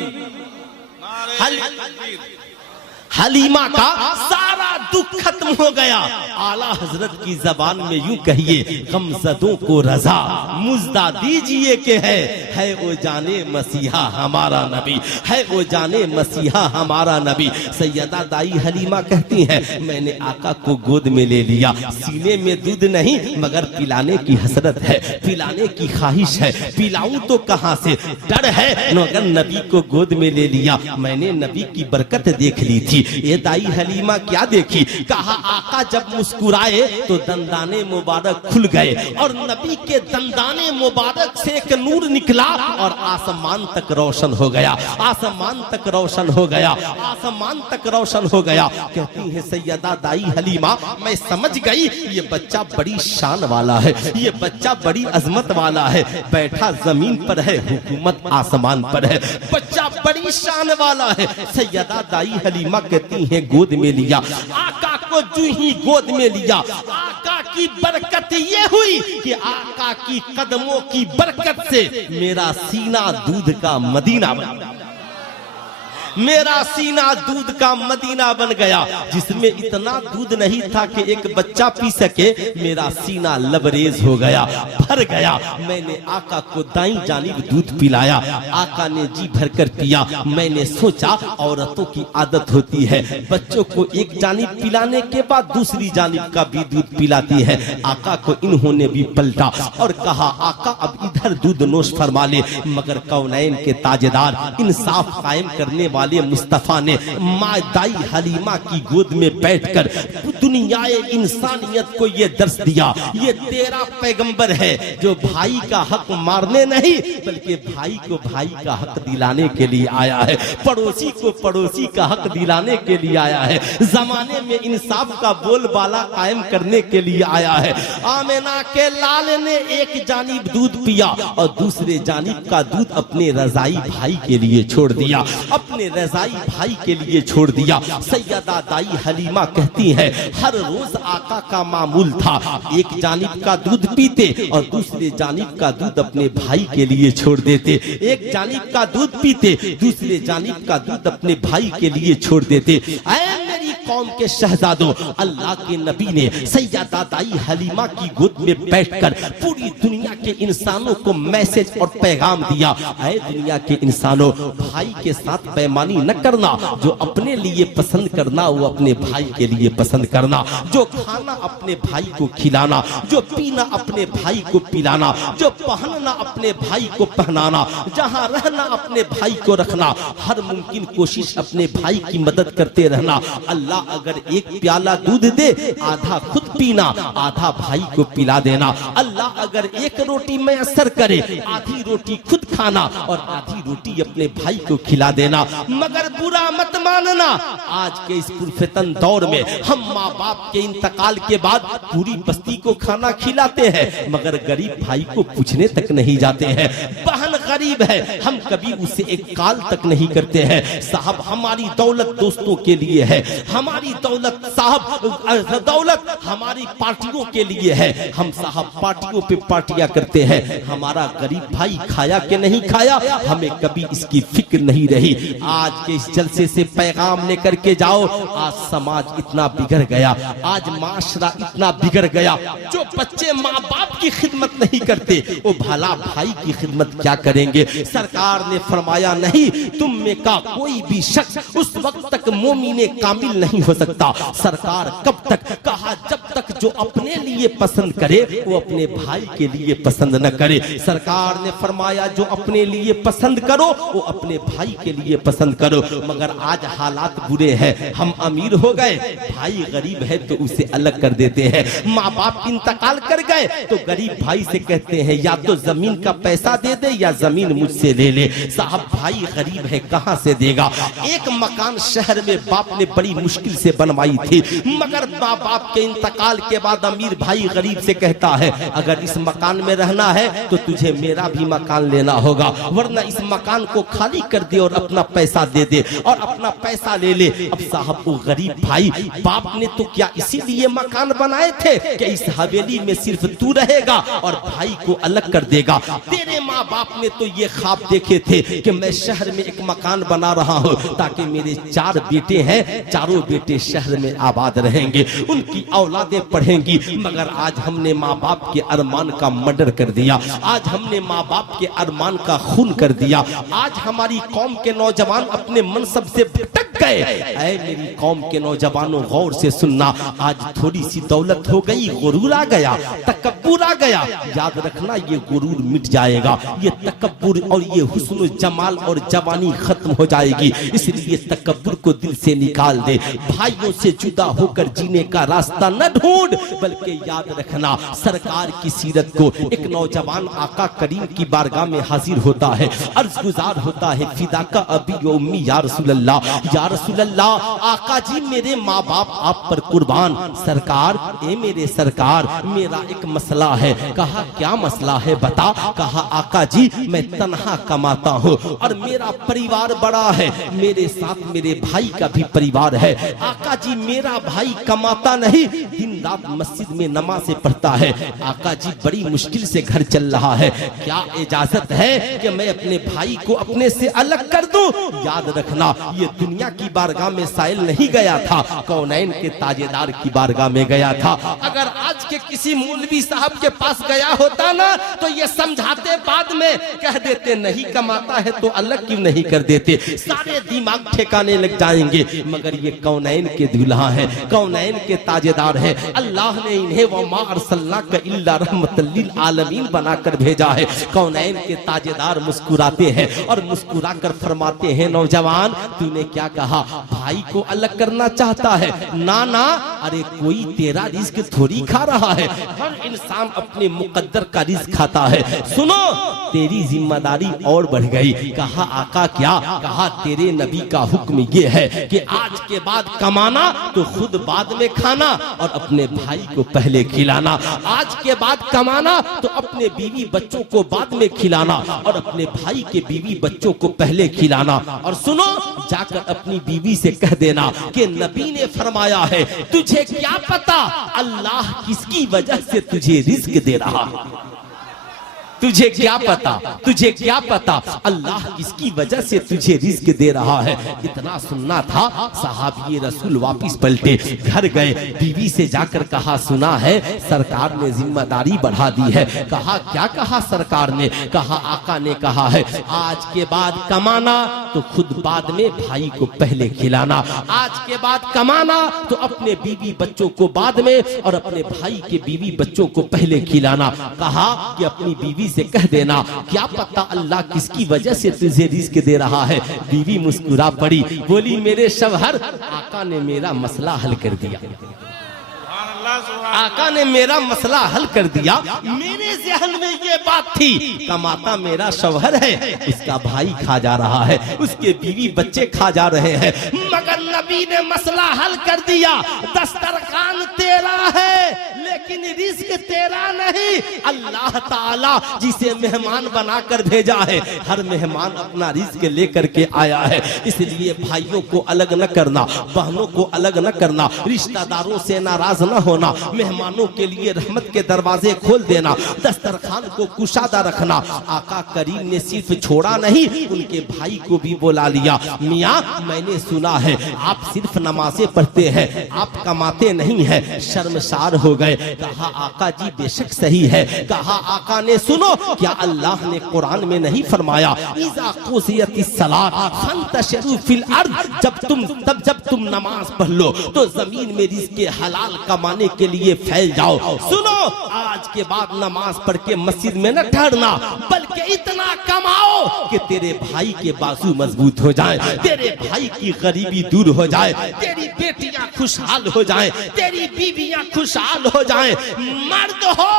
हलीमा का सारा दुख खत्म हो गया। आला हजरत की जबान में यूं कहिए, गमज़दों को रजा मुज्दा दीजिए के है वो जाने मसीहा हमारा नबी, है वो जाने मसीहा हमारा नबी। सैयदा दाई हलीमा कहती हैं, मैंने आका को गोद में ले लिया, सीने में दूध नहीं मगर पिलाने की हसरत है, पिलाने की ख्वाहिश है, पिलाऊं तो कहां से, डर है, मगर नबी को गोद में ले लिया। मैंने नबी की बरकत देख ली थी। ये दाई हलीमा क्या देखी? देखी। कहा आका जब मुस्कुराए तो दंदाने मुबारक खुल गए और नबी के दंदाने मुबारक से एक नूर निकला और आसमान तक रोशन हो गया, आसमान तक रोशन हो गया, आसमान तक रोशन हो गया। कहती है सैयदा दाई हलीमा, मैं समझ गई ये बच्चा बड़ी शान वाला है, ये बच्चा बड़ी अजमत वाला है। बैठा जमीन पर है, हुकूमत आसमान पर है, बच्चा बड़ी शान वाला है। सैयदा दाई हलीमा कहती है गोद में लिया, आका को जो ही गोद में लिया, आका की बरकत ये हुई कि आका की कदमों की बरकत से मेरा सीना दूध का मदीना बन गया, मेरा सीना दूध का मदीना बन गया। जिसमें इतना दूध नहीं था कि एक बच्चा पी सके, मेरा सीना लबरेज हो गया, भर गया। मैंने आका को दाईं जानिब दूध पिलाया, आका ने जी भरकर पिया। मैंने सोचा औरतों की आदत होती है बच्चों को एक जानिब पिलाने के बाद दूसरी जानिब का भी दूध पिलाती है। आका को इन्होंने भी पलटा और कहा आका अब इधर दूध नोश फरमा ले। मगर कौनैन के ताजेदार इंसाफ कायम करने वाले मुस्तफा ने माँ दाई हलीमा की गोद में बैठकर दुनियाए इंसानियत को ये दर्श दिया, ये तेरा पैगंबर है जो भाई का हक मारने नहीं बल्कि भाई को भाई का हक दिलाने के लिए आया है, पड़ोसी को पड़ोसी का हक दिलाने के लिए आया है, जमाने में इंसाफ का बोलबाला कायम करने के लिए आया है। आमिना के लाल ने एक जानिब दूध पिया और दूसरे जानिब का दूध अपने रजाई भाई के लिए छोड़ दिया, अपने रजाई भाई के लिए छोड़ दिया। सैयदा दाई हलीमा कहती है हर रोज आका का मामूल था एक जानिब का दूध पीते और दूसरे जानिब का दूध अपने भाई के लिए छोड़ देते, एक जानिब का दूध पीते दूसरे जानिब का दूध अपने भाई के लिए छोड़ देते। कौम के शहजादों, अल्लाह के नबी ने सैयदा दाई हलीमा की गोद में बैठकर पूरी दुनिया के इंसानों को मैसेज और पैगाम दिया। ऐ दुनिया के इंसानों, भाई के साथ बेईमानी न करना, जो अपने लिए पसंद करना वो अपने भाई के लिए पसंद करना, जो खाना अपने भाई को खिलाना, जो पीना अपने भाई को पिलाना, जो पहनना अपने भाई को पहनाना, जहाँ रहना अपने भाई को रखना, हर मुमकिन कोशिश अपने भाई की मदद करते रहना। अल्लाह अगर एक प्याला दूध दे आधा खुद पीना, आधा भाई को पिला देना। अल्लाह अगर एक रोटी मैसर करे आधी रोटी खुद खाना और आधी रोटी अपने भाई को खिला देना। मगर बुरा मत मानना, आज के इस पुरफितन दौर में हम माँ बाप के इंतकाल के बाद पूरी बस्ती को खाना खिलाते हैं मगर गरीब भाई को पूछने तक नहीं जाते हैं। बहन गरीब है, हम कभी उसे एक काल तक नहीं करते हैं। साहब हमारी दौलत दोस्तों के लिए है, हमारी दौलत साहब दौलत हमारी पार्टियों के लिए है। हम साहब पार्टियों पे पार्टियां करते हैं, हमारा गरीब भाई खाया कि नहीं खाया हमें कभी इसकी फिक्र नहीं रही। आज के इस जलसे से पैगाम लेकर के जाओ, आज समाज इतना बिगड़ गया, आज माशरा इतना बिगड़ गया, जो बच्चे माँ बाप की खिदमत नहीं करते वो भला भाई की खिदमत क्या करेंगे। सरकार ने फरमाया नहीं तुम में का कोई भी शख्स उस वक्त तक मोमिने कामिल नहीं हो सकता। सरकार कब तक कहा, जब तक जो अपने लिए पसंद करे वो अपने भाई के लिए पसंद न करे। सरकार ने फरमाया जो अपने लिए पसंद करो वो अपने भाई के लिए पसंद करो। मगर आज हालात बुरे हैं, हम अमीर हो गए, भाई गरीब है तो उसे अलग कर देते हैं। माँ बाप इंतकाल कर गए तो गरीब भाई से कहते हैं या तो जमीन का पैसा दे दे या जमीन मुझसे ले ले। साहब भाई गरीब है कहां से देगा। एक मकान शहर में बाप ने बड़ी मुश्किल से बनवाई थी, मगर माँ बाप के इंतकाल के बाद अमीर भाई गरीब से कहता है अगर इस मकान में रहना है तो तुझे मेरा भी मकान लेना होगा, वरना इस मकान को खाली कर दे और अपना पैसा दे दे और अपना पैसा ले ले। अब साहब वो गरीब भाई, बाप ने तो क्या इसीलिए मकान बनाए थे कि इस हवेली में सिर्फ तू रहेगा और भाई को अलग कर देगा। तेरे माँ बाप ने तो ये ख्वाब देखे थे कि मैं शहर में एक मकान बना रहा हूँ ताकि मेरे 4 बेटे हैं, चारों बेटे शहर में आबाद रहेंगे, उनकी औलादें पढ़ेंगी। मगर आज हमने माँ बाप के अरमान का मर्डर कर दिया, आज हमने माँ बाप के अरमान का खून कर दिया। आज हमारी कौम के नौजवान अपने मनसब से भटक गए। ऐ मेरी कौम के नौजवानों गौर से सुनना, आज थोड़ी सी दौलत हो गई, गुरूर आ गया, तकब्बुर आ गया, याद रखना ये गुरूर मिट जाएगा, ये तकब्बुर और ये हुस्न जमाल और जवानी खत्म हो जाएगी। इसलिए तकब्बुर को दिल से निकाल दे, भाइयों से जुदा होकर जीने का रास्ता न ढूंढ, बल्कि याद रखना सरकार की सीरत को। एक नौजवान आका करीम की बारगाह में हाजिर होता है, अर्ज गुजार होता है, फिदा का अबी व उम्मी या रसूल अल्लाह, या रसूल अल्लाह, आका जी मेरे माँ बाप आप पर कुर्बान। सरकार, ए मेरे सरकार, मेरा एक मसला है। कहा क्या मसला है बता। कहा आका जी मैं तन्हा कमाता हूँ और मेरा परिवार बड़ा है, मेरे साथ मेरे भाई का भी परिवार है। आका जी मेरा भाई कमाता नहीं, दिन रात मस्जिद में नमाज़ें पढ़ता है। आका जी बड़ी मुश्किल से घर चल रहा है, क्या इजाजत है कि मैं अपने भाई को अपने से अलग कर दूं। याद रखना ये दुनिया की बारगाह में साइल नहीं गया था, कौनैन के ताजेदार की बारगाह में गया था। अगर आज के किसी मौलवी साहब के पास गया होता ना तो ये समझाते, बाद में कह देते नहीं कमाता है तो अलग क्यों नहीं कर देते, सारे दिमाग ठिकाने लग जाएंगे। मगर ये कौनैन के दूल्हा है, कौनैन के ताजेदार है। अल्लाह ने इन्हें वमा अरसलनाका इल्ला रहमतल लिल आलमीन बनाकर भेजा है। कौनैन के ताजेदार मुस्कुराते हैं और मुस्कुरा कर फरमाते हैं, नौजवान तूने क्या कहा, भाई को अलग करना चाहता है ना ना, अरे कोई तेरा रिस्क थोड़ी खा रहा है, हर इंसान अपने मुकद्दर का रिस्क खाता है। सुनो तेरी जिम्मेदारी और बढ़ गई। कहा आका क्या। कहा तेरे नबी का हुक्म ये है कि आज के बाद कमाना तो खुद बाद में खाना और अपने भाई को पहले खिलाना। आज के बाद कमाना तो अपने बीवी बच्चों को बाद में खिलाना और अपने भाई के बीवी बच्चों को पहले खिलाना। और सुनो जाकर अपनी बीवी से कह देना कि नबी ने फरमाया है, तुझे क्या पता अल्लाह किसकी वजह से तुझे रिस्क दे रहा है, तुझे क्या पता, तुझे क्या पता अल्लाह किसकी वजह से तुझे रिस्क दे रहा है। इतना सुनना था, साहबी रसूल वापिस पलटे, घर गए, बीवी से जाकर कहा सुना है सरकार ने जिम्मेदारी बढ़ा दी है। कहा क्या कहा सरकार ने। कहा आका ने कहा है आज के बाद कमाना तो खुद बाद में भाई को पहले खिलाना, आज के बाद कमाना तो अपने बीवी बच्चों को बाद में और अपने भाई के बीवी बच्चों को पहले खिलाना। कहा कि अपनी बीवी से कह देना क्या पता अल्लाह किसकी वजह से तुझे रिस्क दे रहा है। बीवी मुस्कुरा पड़ी, बोली मेरे शौहर आका ने मेरा मसला हल कर दिया, आका ने मेरा मसला हल कर दिया। मेरे ज़हन में ये बात थी कमाता मेरा शौहर है, उसका भाई खा जा रहा है, उसके बीवी बच्चे खा जा रहे हैं, मगर नबी ने मसला हल कर दिया। दस्तरखान तेरा है लेकिन रिस्क तेरा नहीं। अल्लाह ताला जिसे मेहमान बनाकर भेजा है, हर मेहमान अपना रिस्क लेकर के आया है। इसलिए भाइयों को अलग न करना, बहनों को अलग न करना, रिश्तेदारों से नाराज न होना, मेहमानों के लिए रहमत के दरवाजे खोल देना, दस्तरखान को कुशादा रखना। आका करीम ने सिर्फ छोड़ा नहीं, उनके भाई को भी बुला लिया। मियाँ मैंने सुना है आप सिर्फ नमाजें पढ़ते हैं, आप कमाते नहीं हैं, शर्मसार हो गए। कहा आका जी बेशक सही है। कहा आका ने सुनो क्या अल्लाह ने कुरान में नहीं फरमाया इज़ा क़ुज़ियतिस सलात फंतशिरू फिल अर्द, जब तुम नमाज पढ़ लो तो जमीन में रिज़्क़ हलाल कमाने के लिए फैल जाओ। सुनो आज के बाद नमाज पढ़ के मस्जिद में न ठहरना, बल्कि इतना कमाओ कि तेरे भाई के बाजू मजबूत हो जाए, तेरे भाई की गरीबी दूर हो जाए, तेरी बेटियां खुशहाल हो जाए, तेरी बीवियां खुशहाल हो जाए। मर्द हो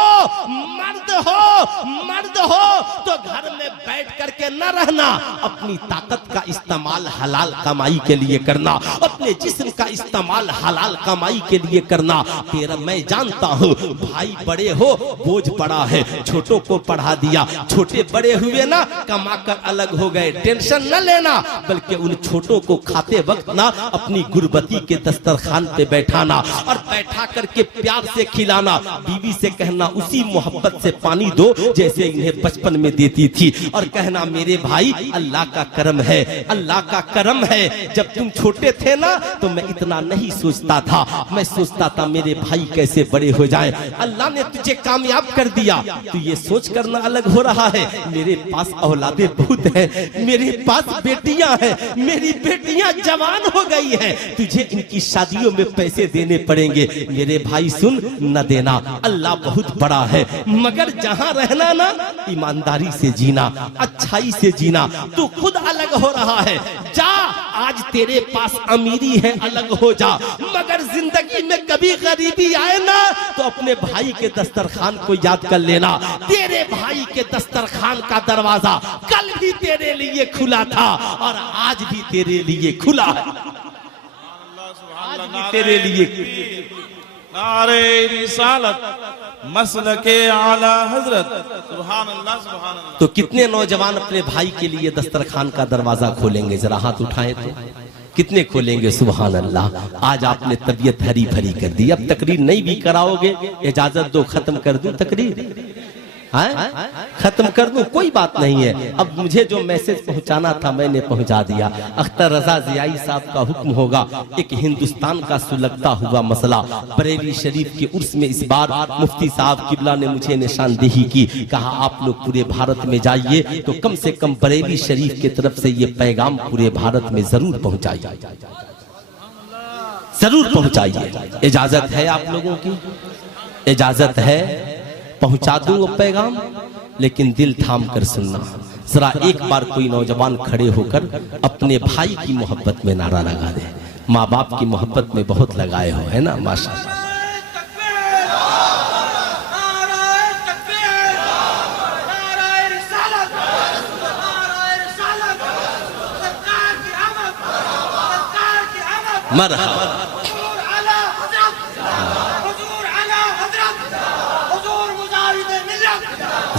तो घर में बैठ करके न रहना, अपनी ताकत का इस्तेमाल हलाल कमाई के लिए करना, अपने जिस्म का इस्तेमाल हलाल कमाई के लिए करना। तेरा मैं जानता हूँ भाई बड़े हो बोझ पड़ा है, छोटों को पढ़ा दिया, छोटे बड़े हुए ना कमा कर अलग हो गए, टेंशन न लेना, बल्कि उन छोटों को खाते वक्त ना अपनी गुरबती के दस्तरखान पे बैठाना और बैठा करके प्यार से खिलाना। बीवी से कहना उसी मोहब्बत से पानी दो जैसे इन्हें बचपन में देती थी, और कहना मेरे भाई अल्लाह का करम है, अल्लाह का करम है। जब तुम छोटे थे ना तो मैं इतना नहीं सोचता था, मैं सोचता था मेरे भाई भाई कैसे बड़े हो जाएं। अल्लाह ने तुझे कामयाब कर दिया, तू ये सोच कर ना अलग हो रहा है, मेरे पास औलादे बहुत है, मेरे पास बेटियां हैं, मेरी बेटियां जवान हो गई हैं, तुझे इनकी शादियों में पैसे देने पड़ेंगे। मेरे भाई सुन, न देना, अल्लाह बहुत बड़ा है, मगर जहां रहना ना ईमानदारी से जीना, अच्छाई से जीना। तू खुद अलग हो रहा है, जा, आज तेरे पास अमीरी है, अलग हो जा, मगर जिंदगी में कभी गरीबी आए ना तो अपने भाई के दस्तरखान को याद कर लेना। तेरे भाई के दस्तरखान का दरवाजा कल भी तेरे लिए खुला था और आज भी तेरे लिए खुला है, आज भी तेरे लिए। नारे रिसालत मसलके आला हजरत, सुभान अल्लाह सुभान अल्लाह। तो कितने नौजवान अपने भाई के लिए दस्तरखान का दरवाजा खोलेंगे, जरा हाथ उठाएं तो कितने खोलेंगे। सुभान अल्लाह। आज आपने तबीयत हरी भरी कर दी, अब तकरीर नहीं भी कराओगे, इजाजत दो खत्म कर दूं तकरीर, खत्म कर दूं, कोई बात नहीं है। अब मुझे जो मैसेज पहुंचाना था मैंने पहुंचा दिया। अख्तर रजा जियाई साहब का हुक्म होगा, एक हिंदुस्तान का सुलगता हुआ मसला बरेली शरीफ के उर्स में इस बार मुफ्ती साहब किबला ने मुझे निशानदेही की, कहा आप लोग पूरे भारत में जाइए तो कम से कम बरेली शरीफ की तरफ से ये पैगाम पूरे भारत में जरूर पहुंचाइए, जरूर पहुंचाइए। इजाजत है आप लोगों की, इजाजत है, पहुंचा दूं वो पैगाम, लेकिन दिल थाम कर सुनना। जरा एक बार कोई नौजवान खड़े होकर अपने भाई की मोहब्बत में नारा लगा दे। माँ बाप की मोहब्बत में बहुत लगाए हो, है ना, माशाल्लाह। मरहबा।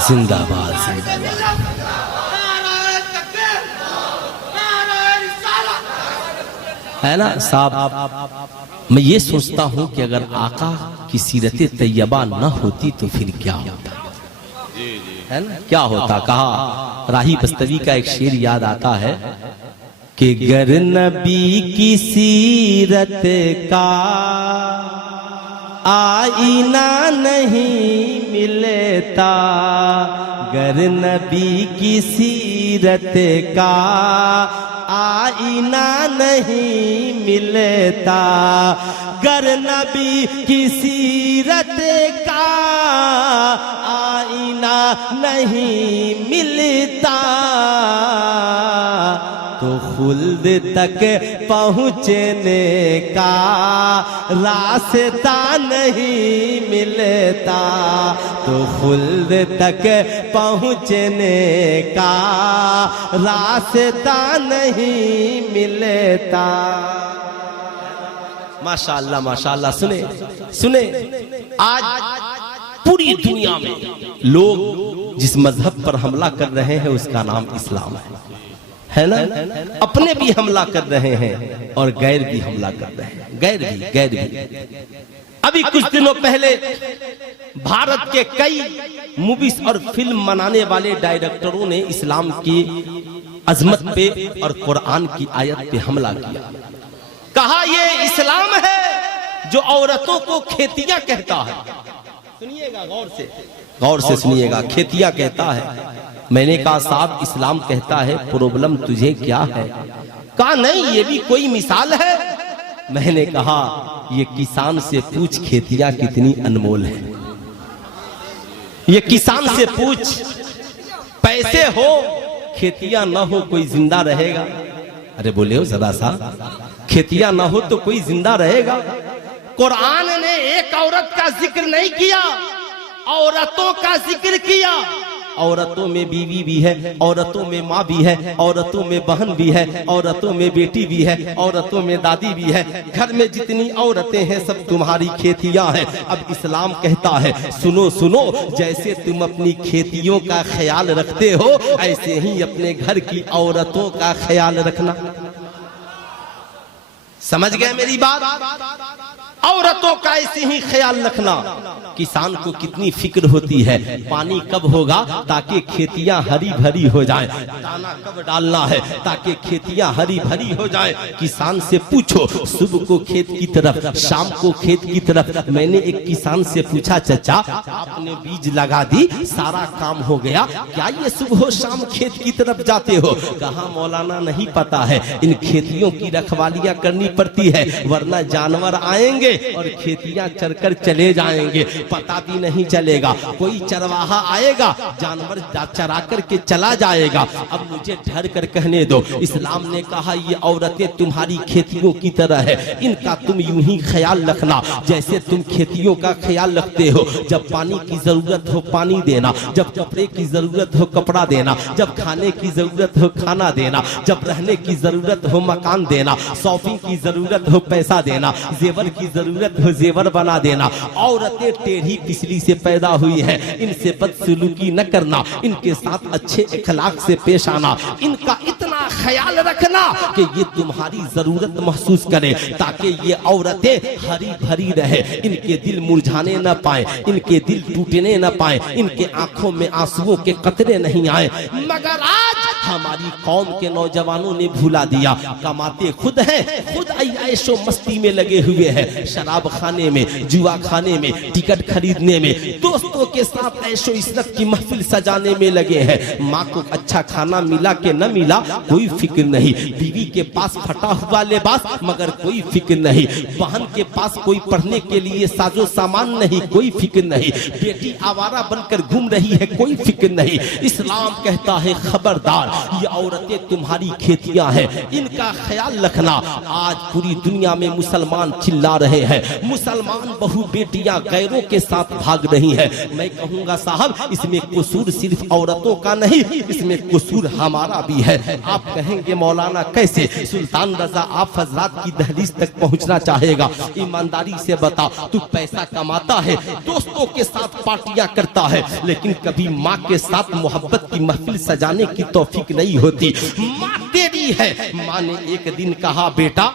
जिंदाबाद, जिंदाबाद। है ना साहब, मैं ये सोचता हूँ कि अगर आका की सीरत तैयबा न होती तो फिर क्या होता, है ना, क्या होता। कहा राही बस्तवी का एक शेर याद आता है कि गर नबी की सीरत का आईना नहीं मिलता, गर नबी की सीरत का आईना नहीं मिलता, गर नबी की सीरत का आईना नहीं मिलता तो खुल्द तक पहुँचने का रास्ता नहीं मिलता, तो खुल्द तक पहुँचने का रास्ता नहीं मिलता। माशाअल्लाह, माशाअल्लाह। सुने सुने, आज पूरी दुनिया में लोग जिस मजहब पर हमला कर रहे हैं उसका नाम इस्लाम है ना। अपने भी हमला कर रहे हैं और गैर भी हमला कर रहे हैं, गैर भी। अभी कुछ दिनों पहले भारत के कई मूवीज और फिल्म बनाने वाले डायरेक्टरों ने इस्लाम की अजमत पे और कुरान की आयत पे हमला किया। कहा ये इस्लाम है जो औरतों को खेतिया कहता है। सुनिएगा गौर से सुनिएगा, खेतिया कहता है। मैंने कहा साहब इस्लाम कहता है, प्रॉब्लम तुझे क्या है? कहा नहीं, ये भी कोई मिसाल है। मैंने कहा ये किसान से पूछ खेतिया कितनी अनमोल है। ये किसान से पूछ, पैसे हो खेतिया ना हो कोई जिंदा रहेगा? अरे बोले हो जरा सा, खेतिया ना हो तो कोई जिंदा रहेगा? कुरान ने एक औरत का जिक्र नहीं किया, औरतों का जिक्र किया। औरतों में बीवी भी है, औरतों में माँ भी है, औरतों में बहन भी है, औरतों में बेटी भी है, औरतों में दादी भी है। घर में जितनी औरतें हैं सब तुम्हारी खेतियां हैं। अब इस्लाम कहता है सुनो सुनो, जैसे तुम अपनी खेतियों का ख्याल रखते हो ऐसे ही अपने घर की औरतों का ख्याल रखना। समझ गए मेरी बात? औरतों का ऐसे ही ख्याल रखना। किसान को कितनी फिक्र होती है, पानी कब होगा ताकि खेतियां हरी भरी हो जाएं, दाना कब डालना है ताकि खेतियां हरी भरी हो जाएं। किसान से पूछो, सुबह को खेत की तरफ, शाम को खेत की तरफ। मैंने एक किसान से पूछा, चाचा आपने बीज लगा दी, सारा काम हो गया, क्या ये सुबह शाम खेत की तरफ जाते हो? कहा मौलाना नहीं पता है, इन खेतियों की रखवालियां करनी पड़ती है, वरना जानवर आएंगे और खेतियां चरकर चले जाएंगे, पता भी नहीं चलेगा। कोई चरवाहा आएगा, जानवर चरा कर के चला जाएगा। अब मुझे ठहर कर कहने दो, इस्लाम ने कहा ये औरतें तुम्हारी खेतियों की तरह है, इनका तुम यूं ही ख्याल रखना जैसे तुम खेतियों का ख्याल रखते हो। जब पानी की जरूरत हो पानी देना, जब कपड़े की जरूरत हो कपड़ा देना, जब खाने की जरूरत हो खाना देना, जब रहने की जरूरत हो मकान देना, शॉपिंग की जरूरत हो पैसा देना, जेवर की जरूरत हो जेवर बना देना। औरतें टेढ़ी पिछली से पैदा हुई है, इनसे बदसलूकी न करना, इनके साथ अच्छे अखलाक से पेश आना, इनका इतना ख्याल रखना कि ये तुम्हारी जरूरत महसूस करे, ताकि ये औरतें हरी भरी रहे, इनके दिल मुरझाने न पाए, इनके दिल टूटने न पाए, इनके आंखों में आंसुओं के कतरे नहीं आए। मगर आज हमारी कौम के नौजवानों ने भुला दिया, कमाते खुद हैं, खुद ऐशो मस्ती में लगे हुए हैं, शराब खाने में, जुआ खाने में, टिकट खरीदने में, दोस्तों के साथ ऐशो इशरत की महफिल सजाने में लगे हैं। माँ को अच्छा खाना मिला के न मिला कोई फिक्र नहीं, बीवी के पास फटा हुआ लिबास मगर कोई फिक्र नहीं, बहन के पास कोई पढ़ने के लिए साजो सामान नहीं, कोई फिक्र नहीं, बेटी आवारा बनकर घूम रही है, कोई फिक्र नहीं। इस्लाम कहता है खबरदार, ये औरतें तुम्हारी खेतियां हैं, इनका ख्याल रखना। आज पूरी दुनिया में मुसलमान चिल्ला रहे हैं, मुसलमान बहू बेटियां गैरों के साथ भाग रही हैं। मैं कहूंगा साहब, इसमें कसूर सिर्फ औरतों का नहीं, इसमें कसूर हमारा भी है। आप कहेंगे मौलाना कैसे? सुल्तान रजा आप हजरात की दहलीज तक पहुंचना चाहेगा। ईमानदारी से बता, तू पैसा कमाता है, दोस्तों के साथ पार्टियां करता है, लेकिन कभी माँ के साथ मोहब्बत की महफिल सजाने की तौफीक नहीं होती। माँ तेरी है, माँ ने एक दिन कहा बेटा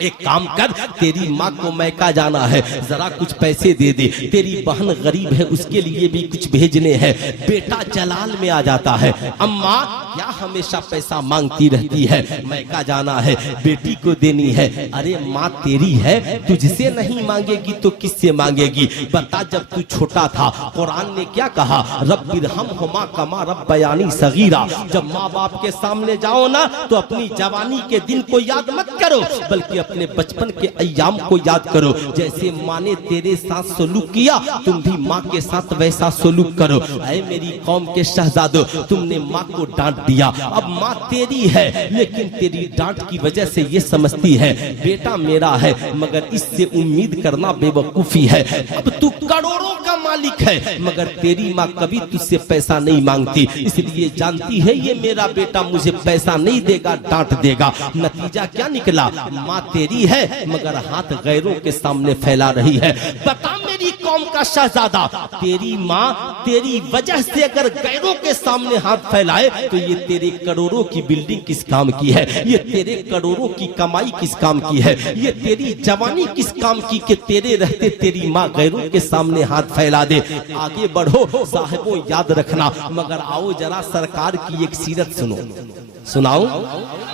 एक काम कर, तेरी माँ को मैका जाना है, जरा कुछ पैसे दे दे, तेरी बहन गरीब है उसके लिए भी कुछ भेजने हैं। बेटा जलाल में आ जाता है, अम्मा क्या हमेशा पैसा मांगती रहती है, मैका जाना है, बेटी को देनी है। अरे माँ तेरी है, तुझसे नहीं मांगेगी तो किससे मांगेगी? बता, जब तू छोटा था कुरान ने क्या कहा? रब्बिरहमहुमा कमा रब्बयानी सगीरा। जब माँ बाप के सामने जाओ ना तो अपनी जवानी के दिन को याद मत करो, बल्कि अपने बचपन के अय्याम को याद करो। जैसे माँ ने तेरे साथ सलूक किया, तुम भी माँ के साथ वैसा सलूक करो। ऐ मेरी कौम के शहजादों, तुमने माँ को डांट दिया, अब माँ तेरी है, लेकिन तेरी डांट की वजह से ये समझती है बेटा मेरा है, मगर इससे उम्मीद करना बेवकूफी है। अब तू करोड़ों का मालिक है, मगर तेरी माँ कभी तुझसे पैसा नहीं मांगती, इसलिए जानती है ये मेरा बेटा मुझे पैसा नहीं देगा, डांट देगा। नतीजा क्या निकला? माँ तेरी है मगर हाथ गैरों के सामने फैला रही है। बता मेरी कौम का शहजादा, तेरी माँ तेरी वजह से अगर गैरों के सामने हाथ फैलाए तो ये तेरे करोड़ों की बिल्डिंग किस काम की है? ये तेरे करोड़ों की कमाई किस काम की है? ये तेरी जवानी किस काम की कि तेरे रहते तेरी माँ गैरों के सामने हाथ फैला दे? आगे बढ़ो साहिबों, याद रखना। मगर आओ जरा सरकार की एक सीरत सुनो, सुनाओ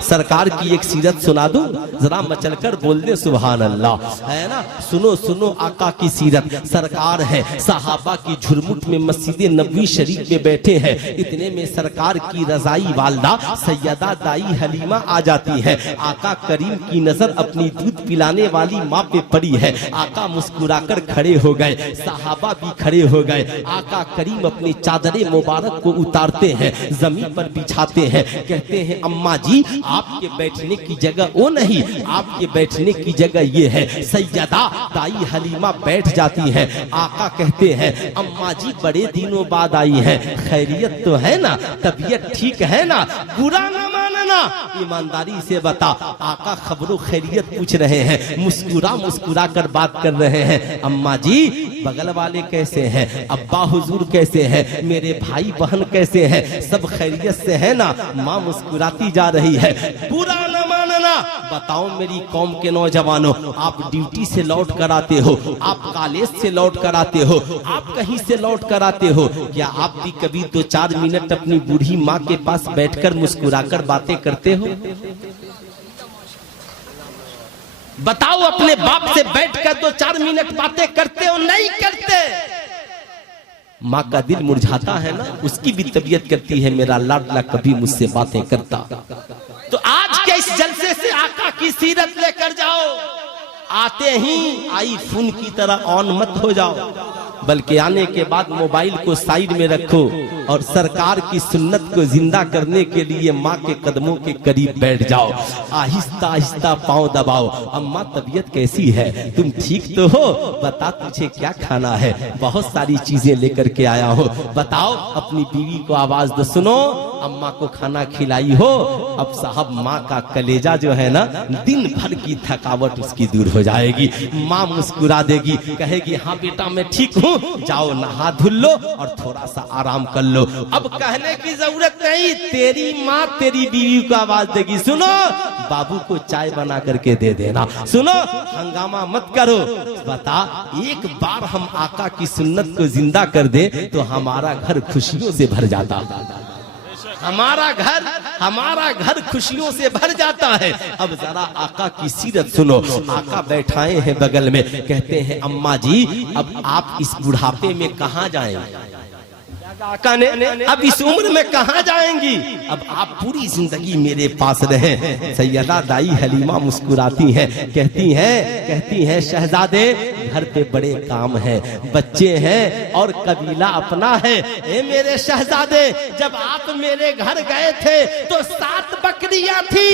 सरकार की एक सीरत सुना दूं, जरा मचलकर बोल दे सुभान अल्लाह, है ना? सुनो सुनो आका की सीरत। सरकार है सहाबा की झुरमुट में मस्जिद नबवी शरीफ में बैठे हैं, इतने में सरकार की रजाई वालदा सैयदा दाई हलीमा आ जाती है। आका करीम की नजर अपनी दूध पिलाने वाली माँ पे पड़ी है। आका मुस्कुराकर खड़े हो गए, सहाबा भी खड़े हो गए। आका करीम अपनी चादरे मुबारक को उतारते हैं, जमीन पर बिछाते हैं, कहते हैं अम्मा जी आपके बैठने की जगह वो नहीं, आपके बैठने की जगह ये है। सैयदा दाई हलीमा बैठ जाती है। आका कहते हैं अम्मा जी बड़े दिनों बाद आई है, खैरियत तो है ना, तबीयत ठीक है ना, बुरा न मानना। ना, ईमानदारी से बता। आका खबरों खैरियत पूछ रहे हैं, मुस्कुरा मुस्कुरा कर बात कर रहे हैं। अम्मा जी बगल वाले कैसे हैं, अब्बा हुजूर कैसे हैं, मेरे भाई बहन कैसे हैं, सब खैरियत से है ना। माँ मुस्कुराती जा रही है। बुरा न मानना, बताओ मेरी कौम के नौजवानों, आप ड्यूटी से लौट कर आते हो, आप कॉलेज से लौट कर आते हो, आप कहीं से लौट कर आते हो, क्या आप भी कभी 2-4 मिनट अपनी बूढ़ी माँ के पास बैठकर मुस्कुराकर बातें करते हो? बताओ, अपने बाप से बैठकर 2-4 मिनट बातें करते हो? नहीं करते। माँ का दिल मुरझाता है ना, उसकी भी तबीयत करती है मेरा लाडला कभी मुझसे बातें करता। तो आज के इस जलसे से आका की सीरत लेकर जाओ। आते ही आईफोन की तरह ऑन मत हो जाओ, बल्कि आने के बाद मोबाइल को साइड में रखो और सरकार की सुन्नत को जिंदा करने के लिए माँ के कदमों के करीब बैठ जाओ। आहिस्ता आहिस्ता पांव दबाओ। अम्मा तबीयत कैसी है, तुम ठीक तो हो? बता तुझे क्या खाना है, बहुत सारी चीजें लेकर के आया हो। बताओ, अपनी बीवी को आवाज दो, सुनो अम्मा को खाना खिलाई हो। अब साहब माँ का कलेजा जो है ना, दिन भर की थकावट उसकी दूर हो जाएगी। माँ मुस्कुरा देगी, कहेगी हाँ बेटा मैं ठीक हूँ, जाओ नहा धुल लो और थोड़ा सा आराम कर लो। अब कहने की जरूरत नहीं, तेरी माँ तेरी बीवी को आवाज देगी, सुनो बाबू को चाय बना करके दे देना, सुनो हंगामा मत करो। बता, एक बार हम आका की सुन्नत को जिंदा कर दे तो हमारा घर खुशियों से भर जाता, हमारा घर खुशियों से भर जाता है। अब जरा आका की सीरत सुनो। आका बैठाए हैं बगल में, कहते हैं अम्मा जी अब आप इस बुढ़ापे में कहाँ जाएंगे? आका ने अब इस उम्र में कहाँ जाएंगी? अब आप पूरी जिंदगी मेरे पास रहे। सैयदा दाई हलीमा मुस्कुराती हैं, कहती हैं शहजादे घर पे बड़े काम है, बच्चे हैं और कबीला अपना है। ए मेरे शहजादे, जब आप मेरे घर गए थे तो 7 बकरियां थी,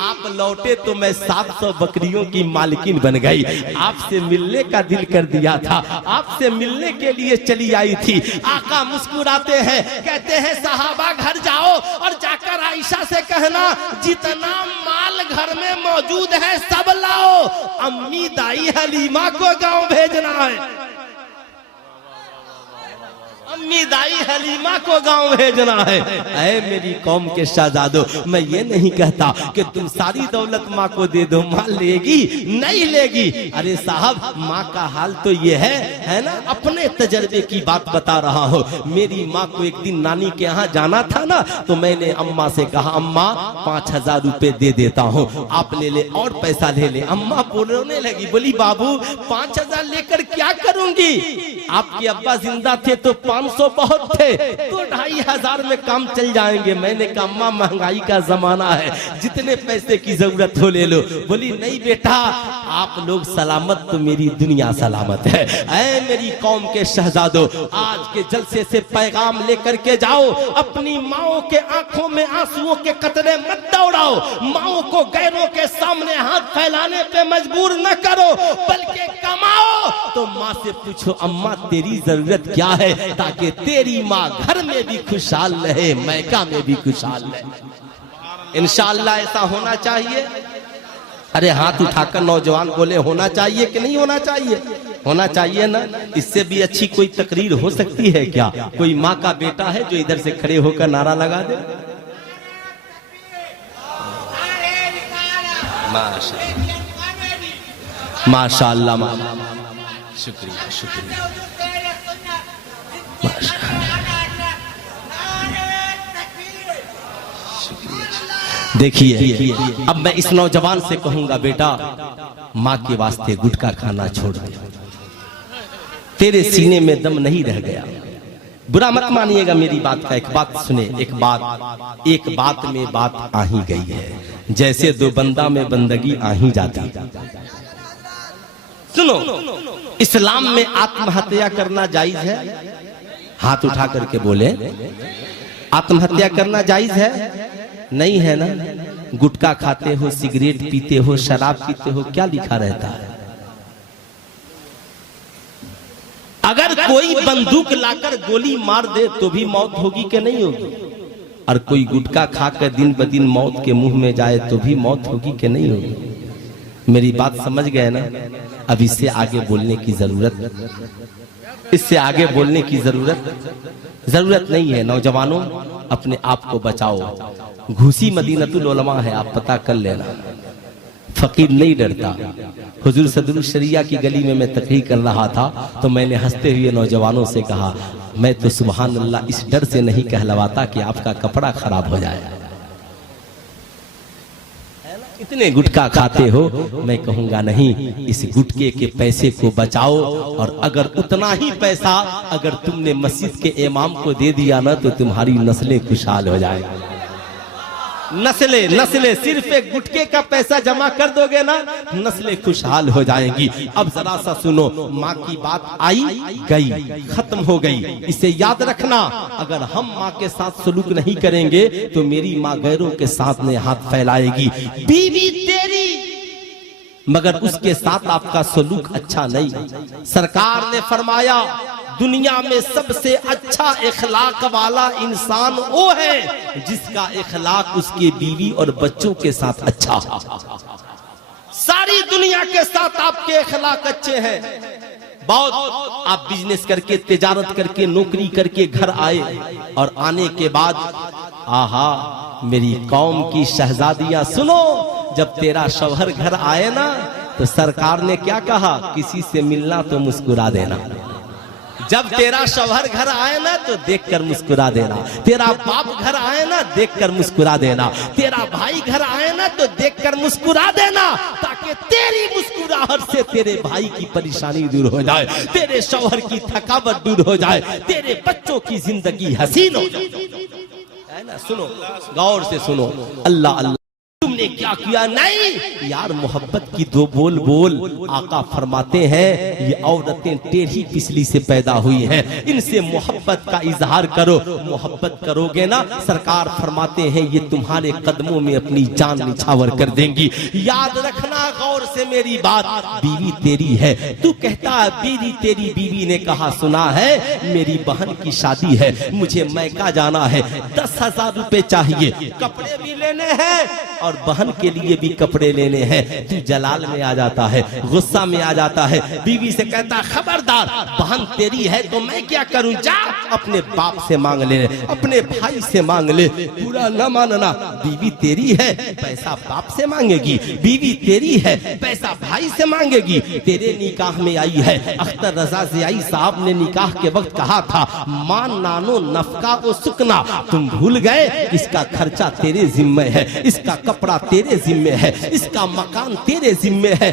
आप लौटे तो मैं 700 बकरियों की मालकिन बन गई। आपसे मिलने का दिल कर दिया था, आपसे मिलने के लिए चली आई थी। आका मुस्कुराते हैं, कहते हैं सहाबा घर जाओ और जाकर आयशा से कहना जितना माल घर में मौजूद है सब लाओ, अम्मी दाई हलीमा को गांव भेजना है। अम्मी दाई हलीमा को गांव भेजना है। ऐ मेरी कौम के शहजादों, मैं ये नहीं कहता कि तुम सारी दौलत माँ को दे दो, माँ लेगी नहीं लेगी। अरे साहब, माँ का हाल तो ये है ना, अपने तजर्बे की बात बता रहा हूँ। मेरी माँ को एक दिन नानी के यहाँ जाना था ना, तो मैंने अम्मा से कहा अम्मा 5000 रुपए दे देता हूँ, आप ले ले और पैसा ले ले। अम्मा बोलने लगी, बोली बाबू 5000 लेकर क्या करूंगी? आपके अब्बा जिंदा थे तो 500 बहुत थे, तो 2500 में काम चल जाएंगे। मैंने कहा अम्मा महंगाई का जमाना है, जितने पैसे की जरूरत हो ले लो। बोली नहीं बेटा, आप लोग सलामत तो मेरी दुनिया सलामत है। ऐ मेरी कौम के शहजादों, आज के जलसे से पैगाम लेकर के जाओ, अपनी माओ के आंखों में आंसुओं के कतरे मत दौड़ाओ, माओ को गैरों के सामने हाथ फैलाने पे मजबूर न करो, बल्कि कमाओ तो माँ से पूछो अम्मा तेरी जरूरत क्या है, ताकि तेरी माँ घर में भी खुशहाल रहे, मैका में भी खुशहाल रहे। इंशाअल्लाह ऐसा होना चाहिए। अरे हाथ उठाकर नौजवान बोले होना चाहिए कि नहीं होना चाहिए? होना चाहिए ना। इससे भी अच्छी कोई तकरीर हो सकती है क्या? कोई माँ का बेटा है जो इधर से खड़े होकर नारा लगा दे। माशाअल्लाह, शुक्रिया शुक्रिया। देखिए, अब मैं इस नौजवान से कहूंगा बेटा माँ के वास्ते गुटखा खाना छोड़ दे, तेरे सीने में दम नहीं रह गया। बुरा मत मानिएगा मेरी बात का। एक बात सुने, एक बात में बात आ ही गई है, जैसे दो बंदा में बंदगी आ ही जाती। सुनो, इस्लाम में आत्महत्या करना जायज है? हाथ उठा करके बोले आत्महत्या करना जायज है? नहीं है ना। गुटखा खाते हो, सिगरेट पीते हो, शराब पीते हो, क्या लिखा रहता है? अगर कोई बंदूक लाकर गोली मार दे तो भी मौत होगी कि नहीं होगी? और कोई गुटखा खाकर दिन ब दिन मौत के मुंह में जाए तो भी मौत होगी कि नहीं होगी? मेरी बात समझ गए ना? अब इससे आगे बोलने की इससे आगे बोलने की जरूरत नहीं है। नौजवानों, अपने आप को बचाओ। घूसी मदीनतुल उलमा है, आप पता कर लेना। फकीर नहीं डरता। हुजूर सदरुल शरिया की गली में मैं तकरीर कर रहा था तो मैंने हंसते हुए नौजवानों से कहा, मैं तो सुभान अल्लाह इस डर से नहीं कहलवाता कि आपका कपड़ा खराब हो जाए। इतने गुटखा खाते हो, मैं कहूंगा नहीं, इस गुटके के पैसे को बचाओ। और अगर उतना ही पैसा अगर तुमने मस्जिद के इमाम को दे दिया ना तो तुम्हारी नस्लें खुशहाल हो जाएगी। नस्लें सिर्फ एक गुटके का पैसा जमा कर दोगे ना, नस्लें खुशहाल हो जाएंगी। अब जरा सा सुनो, माँ की बात आई गई, खत्म हो गई। इसे याद रखना, अगर हम माँ के साथ सलूक नहीं करेंगे तो मेरी माँ गैरों के साथ में हाथ फैलाएगी। बीवी तेरी मगर उसके साथ आपका सलूक अच्छा नहीं। सरकार ने फरमाया, दुनिया में सबसे अच्छा इखलाक वाला इंसान वो है जिसका इखलाक उसके बीवी और बच्चों के साथ अच्छा। सारी दुनिया के साथ आपके इखलाक अच्छे हैं। बहुत आप बिजनेस करके, तिजारत करके, नौकरी करके घर आए और आने के बाद, आहा मेरी कौम की शहजादियां सुनो, जब तेरा शौहर घर आए ना तो सरकार ने क्या कहा, किसी से मिलना तो मुस्कुरा देना। जब तेरा शौहर घर आए ना तो देखकर मुस्कुरा देना। तेरा बाप घर आए ना देखकर मुस्कुरा देना। तेरा भाई घर आए ना तो देखकर मुस्कुरा देना, ताकि तेरी मुस्कुराहट से तेरे भाई की परेशानी दूर हो जाए, तेरे शौहर की थकावट दूर हो जाए, तेरे बच्चों की जिंदगी हसीन हो जाए। है ना? सुनो, गौर से सुनो। अल्लाह अल्लाह तुमने क्या किया? नहीं यार, मोहब्बत की दो बोल बोल। आका फरमाते हैं, ये औरतें टेढ़ी पिछली से पैदा हुई हैं, इनसे मोहब्बत का इजहार करो। मोहब्बत करोगे ना, सरकार फरमाते हैं ये तुम्हारे कदमों में अपनी जान निछावर कर देंगी। याद रखना गौर से मेरी बात, बीवी तेरी है। तू कहता है बीवी तेरी, बीवी ने कहा सुना है मेरी बहन की शादी है, मुझे मैका जाना है, 10,000 रुपए चाहिए, कपड़े भी लेने हैं और बहन के लिए भी कपड़े लेने हैं। तू जलाल में आ जाता है, गुस्सा में आ जाता है, बीवी से कहता खबरदार, बहन तेरी है तो मैं क्या करूं, जा अपने बाप से मांग ले, अपने भाई से मांग ले। पूरा न मानना, बीवी तेरी है पैसा बाप से मांगेगी, बीवी तेरी है पैसा भाई से मांगेगी। तेरे निकाह में आई है, अख्तर रजा ज़ियाई साहब ने निकाह के वक्त कहा था, मान नानो नफका को सुकना। तुम भूल गए, इसका खर्चा तेरे जिम्मे है, इसका कपड़ा तेरे जिम्मे है, इसका मकान तेरे जिम्मे है।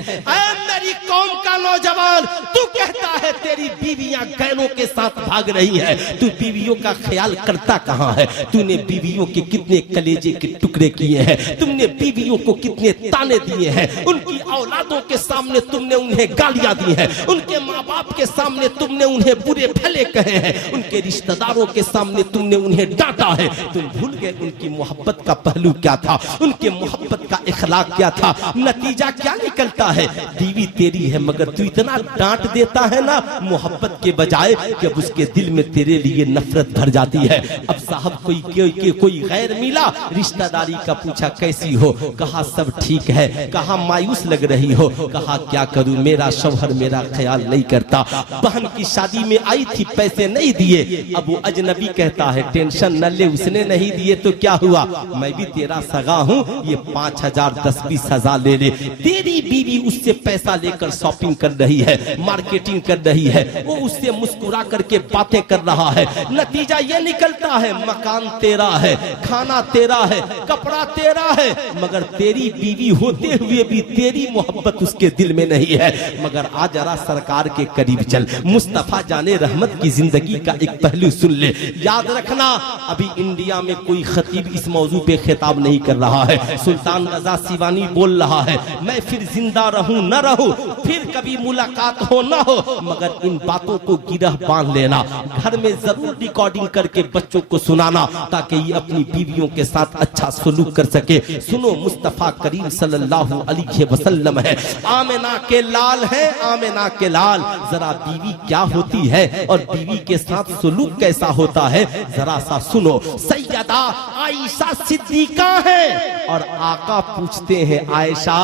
मेरी कौम का नौजवान, तू कहता है तेरी बीवियां गैरों के साथ भाग रही है, तू बीवियों का ख्याल करता कहां है? तूने बीवियों के कितने कलेजे के टुकड़े किए हैं, तुमने बीवियों को कितने ताने दिए हैं, उनकी औलादों के सामने तुमने उन्हें गालियां दी हैं, उनके माँ बाप के सामने तुमने उन्हें बुरे भले कहे हैं, उनके रिश्तेदारों के सामने तुमने उन्हें डांटा है। तुम भूल गए उनकी मोहब्बत का पहलू क्या था, उनके मोहब्बत का इखलाक क्या था। नतीजा क्या निकलता है, बीवी तेरी है मगर तू इतना डांट देता है ना मोहब्बत के बजाय, कि अब उसके दिल में तेरे लिए नफरत भर जाती है। अब साहब कोई गैर मिला, रिश्तेदारी का पूछा कैसी हो, कहा सब ठीक है, कहा मायूस लग रही हो, कहा क्या करूं मेरा शौहर मेरा ख्याल नहीं करता। बहन की शादी में आई थी, पैसे नहीं दिए, अब वो अजनबी कहता है टेंशन न ले, उसने नहीं दिए तो क्या हुआ, मैं भी तेरा सगा हूं, ये 5,000 10-20,000 ले ले। तेरी बीवी उससे पैसा लेकर शॉपिंग कर रही है, मार्केटिंग कर रही है, वो उससे मुस्कुरा करके बातें कर रहा है। नतीजा ये निकलता है मकान तेरा है, खाना तेरा है, कपड़ा तेरा है, मगर तेरी बीवी होते हुए भी तेरी मोहब्बत उसके दिल में नहीं है। मगर आज जरा सरकार के करीब चल, मुस्तफा जाने रहमत की जिंदगी का एक पहलू सुन ले। याद रखना, अभी इंडिया में कोई खतीब इस मौजू पे खिताब नहीं कर रहा है। सुल्तान रजा सिवानी बोल रहा है, मैं फिर जिंदा रहूं न रहूं, फिर कभी मुलाकात हो ना हो, मगर इन बातों को गिरह बांध लेना, घर में जरूर रिकॉर्डिंग करके बच्चों को सुनाना ताकि ये अपनी बीवियों के साथ अच्छा सलूक कर सके। सुनो, मुस्तफा करीम सल्लल्लाहु अलैहि वसल्लम है, आमिना के लाल है, आमिना के लाल। जरा बीवी क्या होती है और बीवी के साथ सलूक कैसा होता है जरा सा सुनो। सैयदा आयशा सिद्दीका है और आका पूछते हैं, आयशा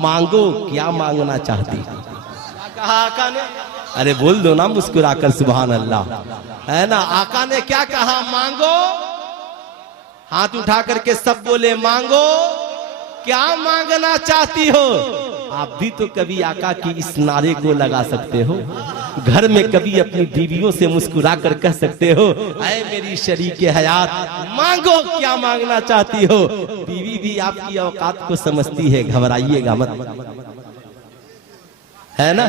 मांगो, क्या मांगना चाहती है? कहा आका ने? अरे बोल दो ना मुस्कुराकर सुभान अल्लाह, है ना। आका ने क्या कहा? मांगो। हाथ उठा करके सब बोले मांगो। क्या मांगना चाहती हो? आप भी तो कभी आका की इस नारे को लगा सकते हो, घर में कभी अपनी बीवियों से मुस्कुरा कर कह सकते हो, ऐ मेरी शरीके हयात मांगो, क्या मांगना चाहती हो। बीवी भी आपकी औकात को समझती है, घबराइएगा मत, है ना।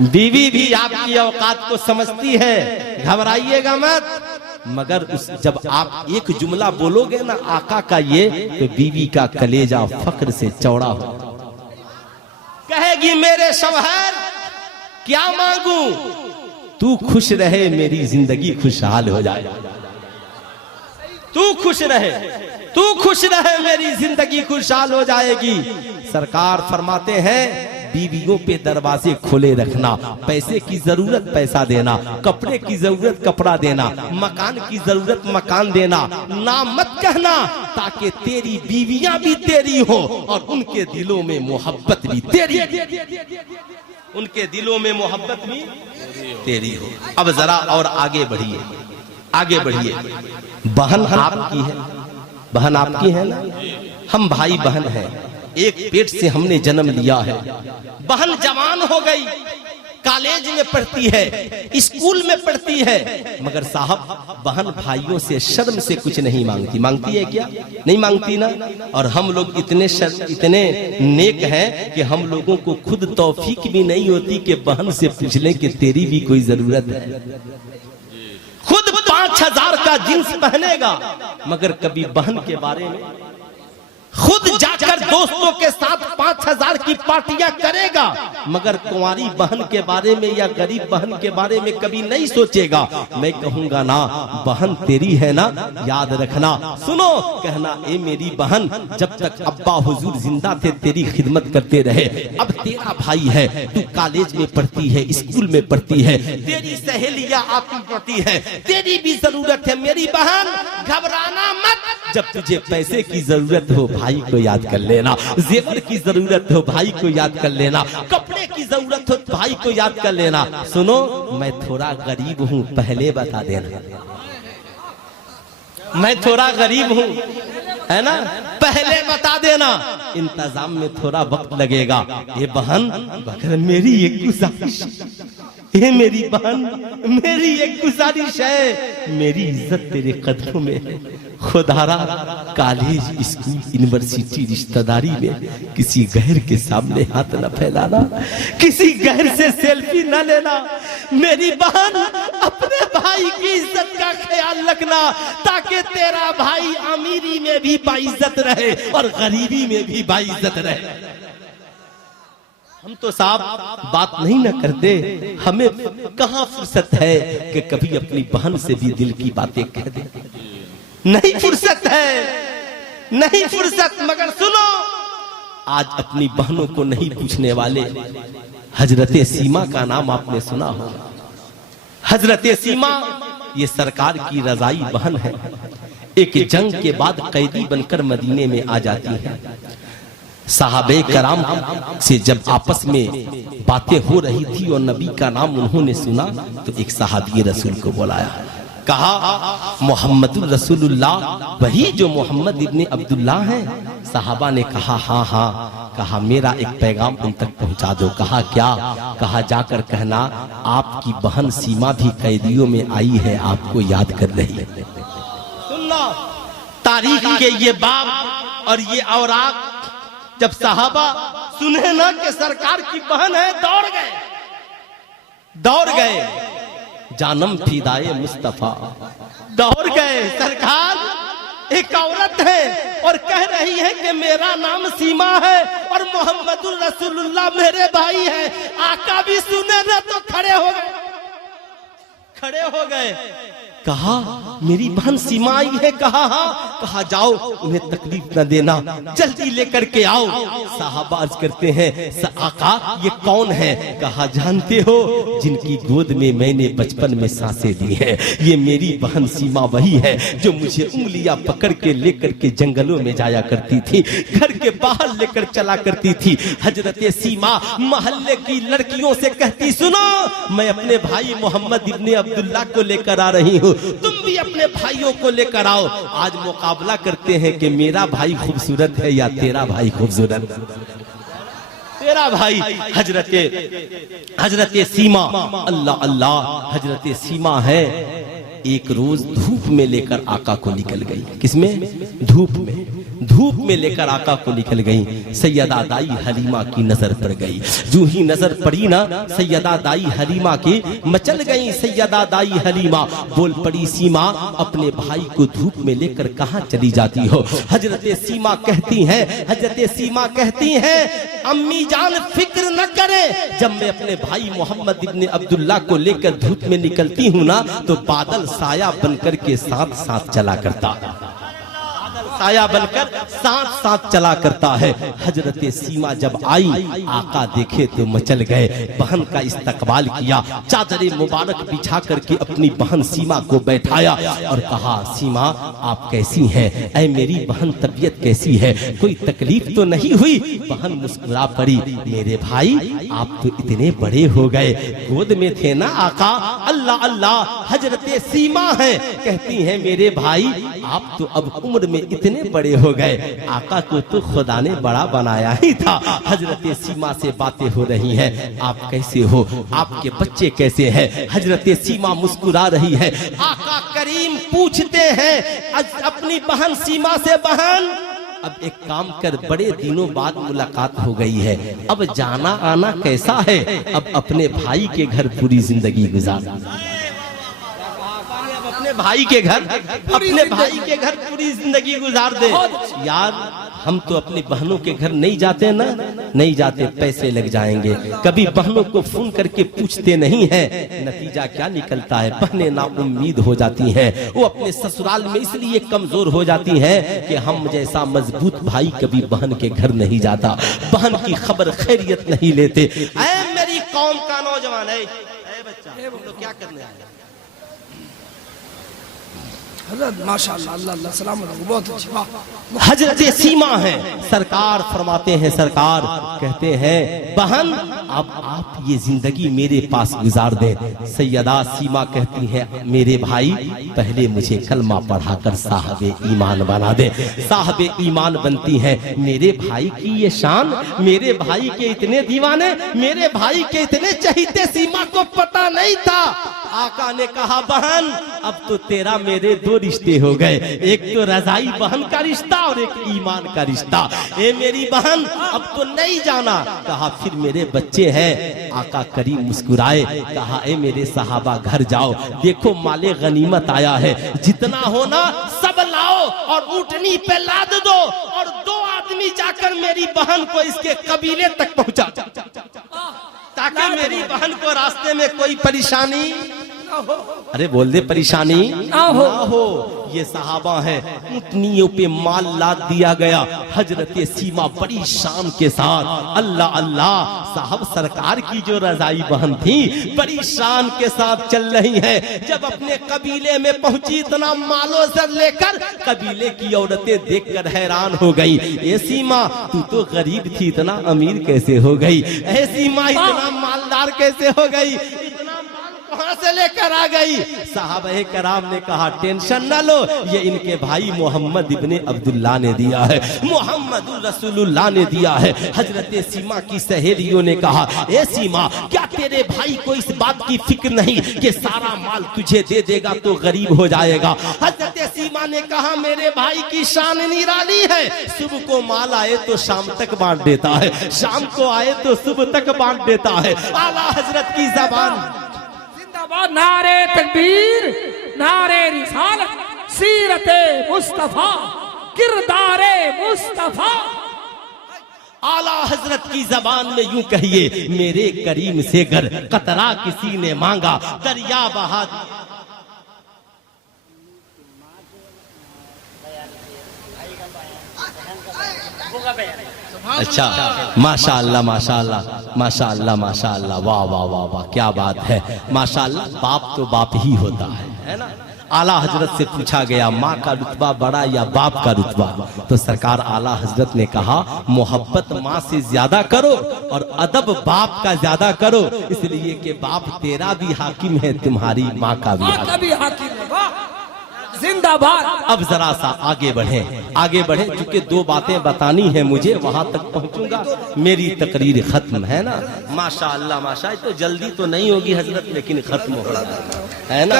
बीवी भी आपकी औकात को समझती है, घबराइएगा मत। मगर जब आप एक जुमला बोलोगे ना आका का ये, तो बीवी का कलेजा फक्र से चौड़ा हो, कहेगी मेरे शौहर क्या मांगू? तू खुश रहे मेरी जिंदगी खुशहाल हो जाए, तू खुश रहे, तू खुश रहे मेरी जिंदगी खुशहाल हो जाएगी। सरकार फरमाते हैं बीवियों पे दरवाजे खोले रखना, पैसे की जरूरत पैसा देना, कपड़े की जरूरत कपड़ा देना, मकान की जरूरत मकान देना, ना मत कहना, ताकि तेरी बीवियां भी तेरी हो और उनके दिलों में मोहब्बत भी तेरी, उनके दिलों में मोहब्बत भी तेरी हो। अब जरा और आगे बढ़िए, आगे बढ़िए। बहन आपकी है, बहन आपकी है ना, हम भाई बहन हैं, एक पेट से हमने जन्म लिया है। बहन जवान हो गई, कॉलेज में पढ़ती है, स्कूल में पढ़ती है, मगर साहब बहन भाइयों से शर्म से कुछ नहीं मांगती। मांगती है क्या? नहीं मांगती ना। और हम लोग इतने नेक हैं कि हम लोगों को खुद तौफीक भी नहीं होती कि बहन से पूछ लें कि तेरी भी कोई जरूरत है। खुद 5000 का जींस पहनेगा, मगर कभी बहन के बारे में खुद जाकर दोस्तों के साथ 5000 की पार्टियां करेगा, मगर कुंवारी बहन के बारे में या गरीब बहन के बारे में कभी नहीं सोचेगा। मैं कहूंगा ना, बहन तेरी है ना, याद रखना, सुनो, कहना ए मेरी बहन, जब तक अब्बा हुजूर जिंदा थे तेरी खिदमत करते रहे, अब तेरा भाई है, तू कॉलेज में पढ़ती है, स्कूल में पढ़ती है, तेरी सहेलियां आपकी पढ़ती है, तेरी भी जरूरत है मेरी बहन, घबराना मत। जब तुझे पैसे की जरूरत हो भाई को याद कर लेना, जेवर की जरूरत हो भाई को याद कर लेना, कपड़े की जरूरत हो भाई को याद कर लेना। सुनो, मैं थोड़ा गरीब हूँ, पहले बता देना, मैं थोड़ा गरीब हूँ, है ना, पहले बता देना, इंतजाम में थोड़ा वक्त लगेगा। ये बहन, मगर मेरी एक गुजारिश, ये मेरी बहन, मेरी एक गुजारिश है, मेरी इज्जत तेरे कदमों में है, खुदारा कॉलेज स्कूल यूनिवर्सिटी रिश्तेदारी में किसी गैर के सामने हाथ न फैलाना, किसी गैर से सेल्फी न लेना। मेरी बहन, अपने भाई की इज्जत का ख्याल रखना, ताकि तेरा भाई अमीरी में भी बाइज्जत रहे और गरीबी में भी बाइज्जत रहे। हम तो साहब बात नहीं न करते, हमें कहाँ फुर्सत है कि कभी अपनी बहन से भी दिल की बातें कह दे। नहीं फुर्सत है, नहीं फुर्सत। मगर सुनो, आज अपनी बहनों को नहीं पूछने वाले हजरत सीमा का नाम आपने सुना होगा। हजरत सीमा ये सरकार की रजाई बहन है। एक जंग के बाद कैदी बनकर मदीने में आ जाती है। साहबे कराम से जब आपस में बातें हो रही थी और नबी का नाम उन्होंने सुना, तो एक सहाबी रसूल को बुलाया, कहा मोहम्मदुर रसूलुल्लाह, वही जो मोहम्मद इब्ने अब्दुल्ला हैं? साहबा ने कहा हाँ हाँ। कहा मेरा एक पैगाम उन तक पहुंचा दो। कहा क्या? कहा जाकर कहना आपकी बहन सीमा भी कैदियों में आई है, आपको याद कर रही है। सुनना, तारीख के ये बाब और ये औराक जब साहबा सुने ना कि सरकार की बहन है, दौड़ गए, दौड़ गए, जानम फिदाए मुस्तफा, दौड़ गए। सरकार एक औरत है और कह रही है कि मेरा नाम सीमा है और मोहम्मदुर रसूलुल्लाह मेरे भाई है। आका भी सुने ना तो खड़े हो गए। कहा मेरी बहन सीमा आई है। कहा हाँ। कहा जाओ उन्हें तकलीफ न देना, जल्दी लेकर के आओ। साहबा अर्ज करते हैं आका ये कौन है? कहा जानते हो जिनकी गोद में मैंने बचपन में सांसें ली है, ये मेरी बहन सीमा वही है जो मुझे उंगलियां पकड़ के लेकर के जंगलों में जाया करती थी, घर के बाहर लेकर चला करती थी। हजरत सीमा मोहल्ले की लड़कियों से कहती सुनो मैं अपने भाई मोहम्मद इब्ने अब्दुल्ला को लेकर आ रही हूँ, तुम भी अपने भाइयों को लेकर आओ। आज मुकाबला करते हैं कि मेरा भाई खूबसूरत है या तेरा भाई खूबसूरत। तेरा भाई हजरत सीमा, अल्लाह अल्लाह, हजरत सीमा है एक रोज धूप में लेकर आका को निकल गई। किसमें? धूप में लेकर आका को निकल गई। सैयदा दाई हलीमा की नजर पड़ गई। जो ही नजर पड़ी ना सैयदा दाई हलीमा की मचल गई। सैयदा दाई हलीमा बोल पड़ी सीमा अपने भाई को धूप में लेकर कहां चली जाती हो? हजरत सीमा कहती हैं अम्मी जान फिक्र न करे, जब मैं अपने भाई मोहम्मद इब्ने अब्दुल्ला को लेकर धूप में निकलती हूँ ना तो बादल साया बनकर के साथ साथ चला करता, साया बनकर साथ साथ चला करता है। हजरत सीमा जब आई आका देखे तो मचल गए। बहन का इस्तकबाल किया, चादर मुबारक बिछा करके अपनी बहन सीमा को बैठाया और कहा सीमा आप कैसी हैं? ऐ मेरी बहन तबीयत कैसी है? कोई तकलीफ तो नहीं हुई? बहन मुस्कुरा पड़ी मेरे भाई आप तो इतने बड़े हो गए, गोद में थे ना आका। अल्लाह अल्लाह, हजरत सीमा है कहती है मेरे भाई आप तो अब उम्र में इतने बड़े हो गए, आका को तो खुदा ने बड़ा बनाया ही था। हजरत सीमा से बातें हो रही हैं, आप कैसे हो? आपके बच्चे कैसे हैं? हजरत सीमा मुस्कुरा रही है। आका करीम पूछते हैं अपनी बहन सीमा से बहन अब एक काम कर, बड़े दिनों बाद मुलाकात हो गई है, अब जाना आना कैसा है? अब अपने भाई के घर पूरी जिंदगी गुजार, अपने भाई के घर पूरी जिंदगी गुजार दे। यार हम तो अपनी बहनों के घर नहीं जाते ना, नहीं जाते, पैसे लग जाएंगे। कभी बहनों को फोन करके पूछते नहीं है, नतीजा क्या निकलता है? बहनें ना उम्मीद हो जाती हैं, वो अपने ससुराल में इसलिए कमजोर हो जाती हैं कि हम जैसा मजबूत भाई कभी बहन के घर नहीं जाता, बहन की खबर खैरियत नहीं लेते। ऐ मेरी कौम का नौजवान है, बच्चा तुम लोग क्या करने आए? माशाअल्लाह अल्लाह सलामत, बहुत अच्छी बात। हजरत सीमा है सरकार फरमाते हैं, सरकार कहते हैं बहन अब आप ये जिंदगी मेरे पास गुजार दें। सैयदा सीमा कहती है मेरे भाई पहले मुझे कलमा पढ़ाकर साहबे ईमान बना दे। साहबे ईमान बनती है। मेरे भाई की ये शान, मेरे भाई के इतने दीवाने, मेरे भाई के इतने चहीते सीमा को पता नहीं था। आका ने कहा बहन अब तो तेरा मेरे दो रिश्ते हो गए, एक तो रजाई बहन का रिश्ता और एक ईमान का रिश्ता। ए मेरी बहन अब तो नहीं जाना। कहा फिर मेरे बच्चे हैं। आका करीम मुस्कुराए, कहा ए मेरे सहाबा घर जाओ, देखो माले गनीमत आया है, जितना हो ना सब लाओ और ऊँटनी पे लाद दो और 2 आदमी जाकर मेरी बहन को इसके कबीले तक पहुंचा, ताकि मेरी बहन को रास्ते में कोई परेशानी, अरे बोल दे परेशानी ना हो। ये सहाबा है, ऊँटनियों पे माल लाद दिया गया। हजरत सीमा बड़ी शान के साथ, अल्लाह अल्लाह, साहब सरकार की जो रजाई बहन थी बड़ी शान के साथ चल रही है। जब अपने कबीले में पहुंची इतना मालो सर लेकर, कबीले की औरतें देखकर हैरान हो गई। ए सीमा तू तो गरीब थी, इतना अमीर कैसे हो गई? ए सीमा इतना मालदार कैसे हो गई? कहां से लेकर आ गई? साहबे कराम ने कहा टेंशन न लो, ये इनके भाई मोहम्मद इब्ने अब्दुल्ला ने दिया है, मोहम्मद रसूलुल्लाह ने दिया है। हजरत सीमा की सहेलियों ने कहा ए सीमा क्या तेरे भाई को इस बात की फिक्र नहीं कि सारा माल तुझे दे देगा तो गरीब हो जाएगा? हजरत सीमा ने कहा मेरे भाई की शान निराली है, सुबह को माल आए तो शाम तक बांट देता है, शाम को आए तो सुबह तक बांट देता है। आला हजरत की जबान नारे तकबीर, नारे रिसालत, सीरते मुस्तफा किरदारे मुस्तफा। आला हजरत की जबान में यूं कहिए, मेरे करीम से गर कतरा किसी ने मांगा दरिया बहा। अच्छा, माशाअल्लाह माशाअल्लाह माशाअल्लाह माशाअल्लाह, वाह वाह वाह वाह, क्या बात है माशाअल्लाह। बाप तो बाप ही होता है ना। आला हजरत से पूछा गया माँ का रुतबा बड़ा या बाप का रुतबा, तो सरकार आला हजरत ने कहा मोहब्बत माँ से ज्यादा करो और अदब बाप का ज्यादा करो, इसलिए कि बाप तेरा भी हाकिम है, तुम्हारी माँ का भी हाकिम है। जिंदाबाद। अब जरा सा आगे बढ़े चूंकि दो बातें बतानी है मुझे, वहां तक पहुंचूंगा, मेरी तकरीर खत्म है ना। माशाअल्लाह माशाअल्लाह, तो जल्दी तो नहीं होगी हजरत, लेकिन खत्म हो रहा है ना,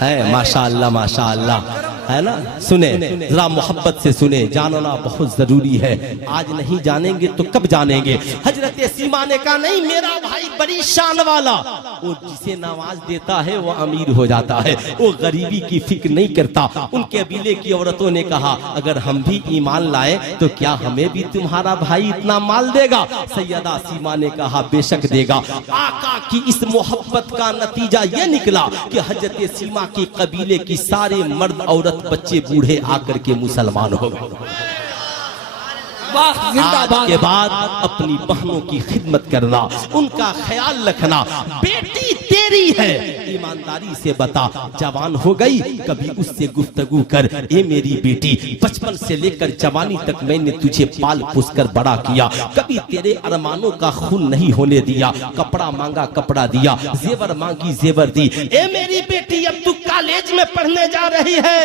है माशाअल्लाह माशाअल्लाह, है ना। सुने जरा मोहब्बत से सुने, जानना बहुत जरूरी है, आज नहीं जानेंगे तो कब जानेंगे। हजरत सीमा ने कहा नहीं, मेरा भाई बड़ी शान वाला, वो जिसे नवाज देता है वो अमीर हो जाता है, वो गरीबी की फिक्र नहीं करता। उनके कबीले की औरतों ने कहा अगर हम भी ईमान लाए तो क्या हमें भी तुम्हारा भाई इतना माल देगा? सैयदा सीमा ने कहा बेशक देगा। आका की इस मोहब्बत का नतीजा ये निकला कि हजरत सीमा के कबीले की सारे मर्द औरत बच्चे बूढ़े आकर के मुसलमान हो गए। आज के बाद अपनी बहनों की खिदमत करना, उनका ख्याल रखना, बेटी तेरी है, ईमानदारी से बता, जवान हो गई कभी उससे गुफ्तगू कर, ए मेरी बेटी बचपन से लेकर जवानी तक मैंने तुझे पाल पोस कर बड़ा किया, कभी तेरे अरमानों का खून नहीं होने दिया, कपड़ा मांगा कपड़ा दिया, जेवर मांगी जेवर दी। ए मेरी बेटी अब तू कॉलेज में पढ़ने जा रही है,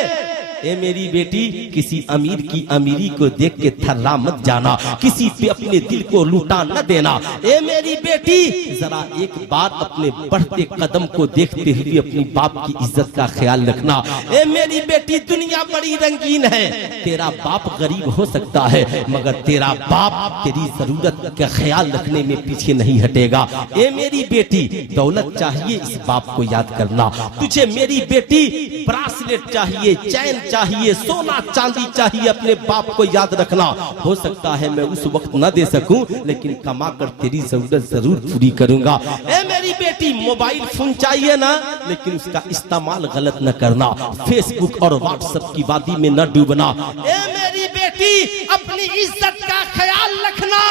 ए मेरी बेटी किसी अमीर की अमीरी को देख के थर्रा मत जाना, किसी पे अपने दिल को लूटा न देना। ए मेरी बेटी जरा एक बार अपने बढ़ते कदम को देखते हुए अपनी बाप की इज्जत का ख्याल रखना। ए मेरी बेटी दुनिया बड़ी रंगीन है, तेरा बाप गरीब हो सकता है मगर तेरा बाप तेरी जरूरत का ख्याल रखने में पीछे नहीं हटेगा। ए मेरी बेटी दौलत चाहिए इस बाप को याद करना, तुझे मेरी बेटी ब्रासलेट चाहिए, चैन चाहिए, सोना चांदी चाहिए, अपने बाप को याद रखना। हो सकता है मैं उस वक्त न दे सकूं लेकिन कमा कर तेरी जरूरत जरूर पूरी करूंगा। ए मेरी बेटी मोबाइल फोन चाहिए ना, लेकिन उसका इस्तेमाल गलत न करना, फेसबुक और व्हाट्सएप की वादी में न डूबना। ए मेरी बेटी अपनी इज्जत का ख्याल रखना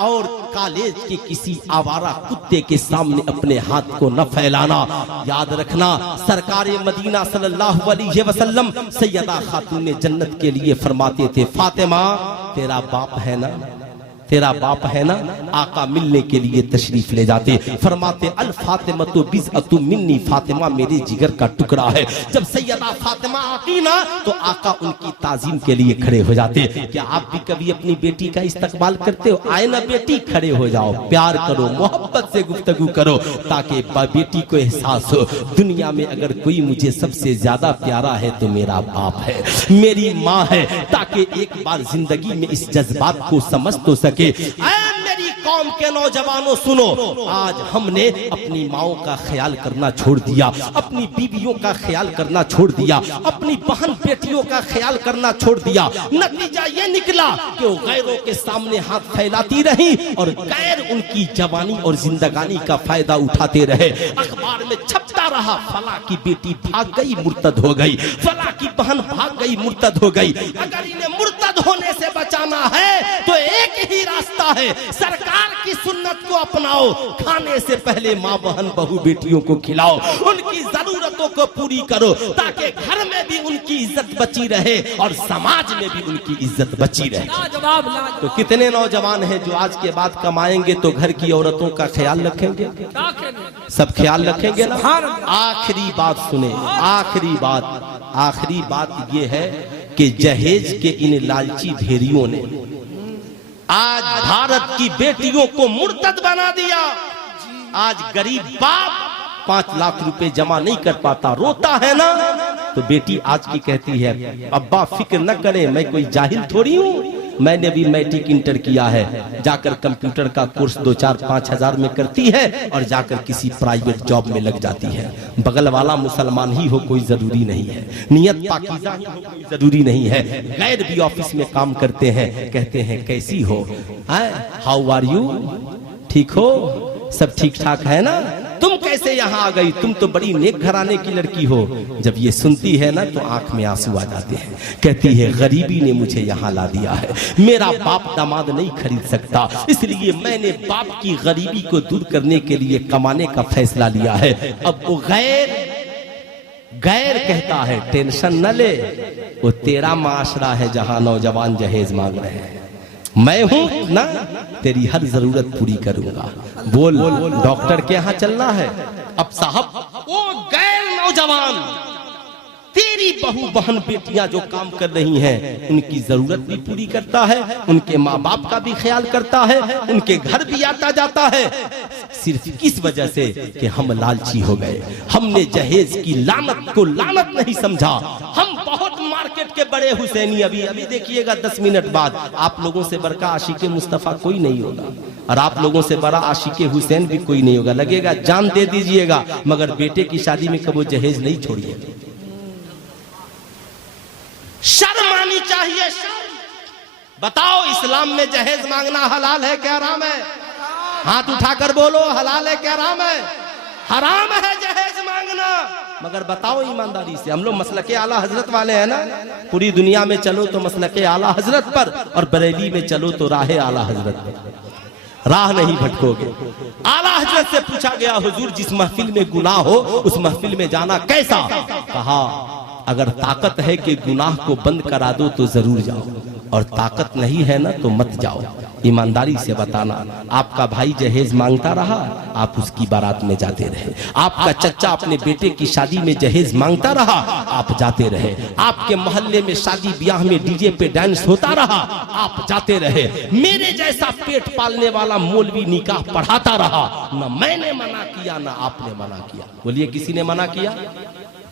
और कॉलेज के किसी आवारा कुत्ते के सामने अपने हाथ को न फैलाना। याद रखना सरकार मदीना सल्लल्लाहु अलैहि वसल्लम सैयदा खातून जन्नत के लिए फरमाते थे, फातिमा तेरा बाप है ना, तेरा बाप है ना। आका मिलने के लिए तशरीफ ले जाते, फरमाते अल फातिमा तो बिज़अतु मिन्नी, फातिमा मेरे जिगर का टुकड़ा है। जब सैयदा फातिमा आती ना तो आका उनकी ताजीम के लिए खड़े हो जाते। क्या आप भी कभी अपनी बेटी का इस्तकबाल करते हो? आए ना बेटी, खड़े हो जाओ, प्यार करो, मोहब्बत से गुफ्तगू करो ताकि बेटी को एहसास हो दुनिया में अगर कोई मुझे सबसे ज्यादा प्यारा है तो मेरा बाप है, मेरी माँ है, ताकि एक बार जिंदगी में इस जज्बात को समझ तो सके। मेरी कौम के नौजवानों सुनो, आज हमने अपनी माओं का ख्याल करना छोड़ दिया, अपनी बीवियों का ख्याल करना छोड़ दिया, अपनी बहन बेटियों का ख्याल करना छोड़ दिया। नतीजा ये निकला कि वो गैरों के सामने हाथ फैलाती रही और गैर उनकी जवानी और जिंदगानी का फायदा उठाते रहे। अखबार में छपता रहा फला की बेटी भाग गई मुर्तद हो गई, फला की बहन भाग गई मुर्तद हो गई। अगर इन्हें मुर्तद होने से बचाना है तो एक ही रास्ता है, सरकार की सुन्नत को अपनाओ, खाने से पहले माँ बहन बहू बेटियों को खिलाओ, उनकी जरूरतों को पूरी करो ताकि घर में भी उनकी इज्जत बची रहे और समाज में भी उनकी इज्जत बची रहे। तो कितने नौजवान हैं जो आज के बाद कमाएंगे तो घर की औरतों का ख्याल रखेंगे? सब ख्याल रखेंगे ना। आखिरी बात सुने, आखिरी बात ये है कि जहेज के इन लालची भेड़ियों ने आज भारत की बेटियों को मुर्तद बना दिया। आज गरीब बाप 5 लाख रुपए जमा नहीं कर पाता, रोता है ना, तो बेटी आज की कहती है अब्बा फिक्र न करे, मैं कोई जाहिल थोड़ी हूँ, मैंने भी मैट्रिक इंटर किया है, जाकर कंप्यूटर का कोर्स 2-4-5 हजार में करती है और जाकर किसी प्राइवेट जॉब में लग जाती है। बगल वाला मुसलमान ही हो कोई जरूरी नहीं है, नियत पाकीज़ा ही हो कोई जरूरी नहीं है। गैर भी ऑफिस में काम करते हैं, कहते हैं कैसी हो, हाउ आर यू, ठीक हो, सब ठीक ठाक है ना, तुम कैसे यहाँ आ गई, तुम तो बड़ी नेक घराने की लड़की हो। जब ये सुनती है ना तो आंख में आंसू आ जाते हैं, कहती है गरीबी ने मुझे यहाँ ला दिया है, मेरा बाप दामाद नहीं खरीद सकता, इसलिए मैंने बाप की गरीबी को दूर करने के लिए कमाने का फैसला लिया है। अब वो गैर कहता है टेंशन न ले, वो तेरा माशरा है जहां नौजवान जहेज मांग रहे हैं, मैं हूं ना, तेरी हर जरूरत पूरी करूंगा। बोल डॉक्टर के यहाँ चलना है। अब साहब वो गैर नौजवान तेरी बहू बहन बेटियां जो काम कर रही हैं उनकी जरूरत भी पूरी करता है, उनके माँ बाप का भी ख्याल करता है, उनके घर भी आता जाता है, सिर्फ किस वजह से कि हम लालची हो गए, हमने जहेज की लानत को लानत नहीं समझा। हम बहुत मार्केट के बड़े हुसैनी, अभी देखिएगा 10 मिनट बाद आप लोगों से बड़का आशिके मुस्तफा कोई नहीं होगा और आप लोगों से बड़ा आशिके हुसैन भी कोई नहीं होगा। लगेगा जान दे दीजिएगा मगर बेटे की शादी में कबो जहेज नहीं छोड़िए। शर्म आनी चाहिए, शर्म। बताओ इस्लाम में जहेज मांगना हलाल है क्या हराम है? हाथ उठाकर बोलो हलाल है क्या हराम है? हराम है जहेज मांगना। मगर बताओ ईमानदारी से, हम लोग मसलके आला हजरत वाले हैं ना, पूरी दुनिया में चलो तो मसलके आला हजरत पर और बरेली में चलो तो राह आला हजरत पर, राह नहीं भटकोगे। आला हजरत से पूछा गया हुजूर जिस महफिल में गुनाह हो उस महफिल में जाना कैसा? कहा अगर ताकत है कि गुनाह को बंद करा दो तो जरूर जाओ, और ताकत नहीं है ना तो मत जाओ। ईमानदारी से बताना, आपका भाई जहेज मांगता रहा, आप उसकी बारात में जाते रहे, आपका चचा अपने बेटे की शादी में जहेज मांगता रहा, आप जाते रहे, आपके मोहल्ले में शादी ब्याह में डीजे पे डांस होता रहा, आप जाते रहे, मेरे जैसा पेट पालने वाला मौलवी निकाह पढ़ाता रहा, न मैंने मना किया न आपने मना किया। बोलिए किसी ने मना किया?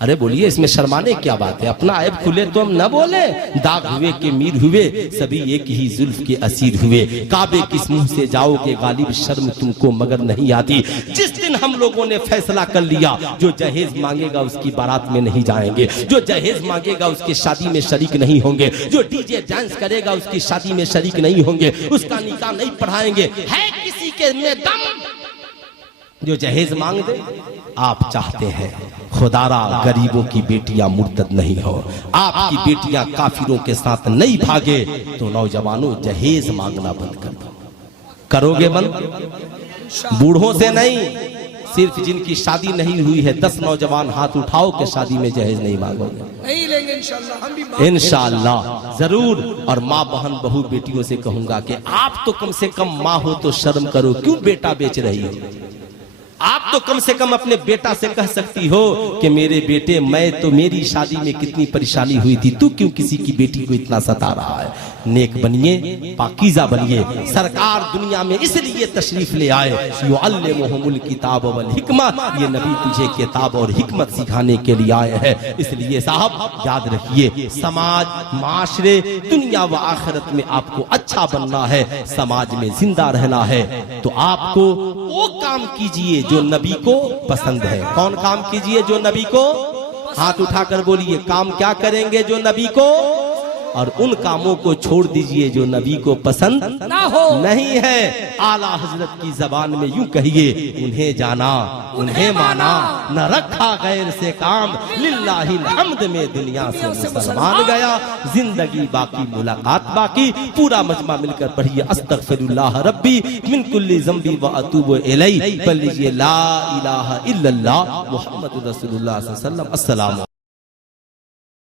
अरे बोलिए इसमें शर्माने क्या बात है? अपना ऐब खुले तो हम न बोले। दाग हुए के मीर हुए सभी एक ही जुल्फ के असीर हुए, काबे किस मुंह से जाओगे गालिब शर्म तुमको मगर नहीं आती। जिस दिन हम लोगों ने फैसला कर लिया जो जहेज मांगेगा उसकी बारात में नहीं जाएंगे, जो जहेज मांगेगा उसकी शादी में शरीक नहीं होंगे, जो डीजे डांस करेगा उसकी शादी में शरीक नहीं होंगे, उसका निकाह नहीं पढ़ाएंगे। है किसी के में दम जो जहेज मांग दे? आप चाहते हैं खुदारा गरीबों की बेटियां मुर्तद नहीं हो, आपकी बेटियां काफिरों के साथ नहीं भागे, तो नौजवानों जहेज मांगना बंद कर दो। करोगे बंद? बूढ़ों से नहीं, सिर्फ जिनकी शादी नहीं हुई है 10 नौजवान हाथ उठाओ के शादी में जहेज नहीं मांगोगे। नहीं लेंगे इंशाअल्लाह, हम भी इंशाअल्लाह जरूर। और माँ बहन बहू बेटियों से कहूंगा कि आप तो कम से कम माँ हो तो शर्म करो, क्यों बेटा बेच रही हो? आप तो कम से कम अपने बेटा से कह सकती हो कि मेरे बेटे मैं तो मेरी शादी में कितनी परेशानी हुई थी, तू क्यों किसी की बेटी को इतना सता रहा है? नेक बनिए, पाकीज़ा बनिए। सरकार दुनिया में इसलिए तशरीफ ले आए युअल्लिमुहुमुल किताब वल हिकमा, ये नबी तुझे किताब और हिकमत सिखाने के लिए आए हैं। इसलिए साहब याद रखिए, समाज माशरे दुनिया व आखिरत में आपको अच्छा बनना है, समाज में जिंदा रहना है, तो आपको वो काम कीजिए जो नबी को पसंद है। कौन काम कीजिए जो नबी को? हाथ उठाकर बोलिए काम क्या करेंगे जो नबी को, और उन कामों को छोड़ दीजिए जो नबी को पसंद ना हो नहीं है। आला हजरत की जबान में यूं कहिए, उन्हें जाना उन्हें माना, न रखा गैर से काम, लिल्लाहिल हम्द में दुनिया से मुसलमान गया, जिंदगी बाकी मुलाकात बाकी। पूरा मजमा मिलकर पढ़िए अस्तगफिरुल्लाह रब्बी मिन कुल्ली ज़ंबी व अतूबु इलैहि, पढ़ लीजिए ला इलाहा इल्लल्लाह मुहम्मदुर रसूलुल्लाह सल्लल्लाहु अलैहि वसल्लम। अस्सलाम।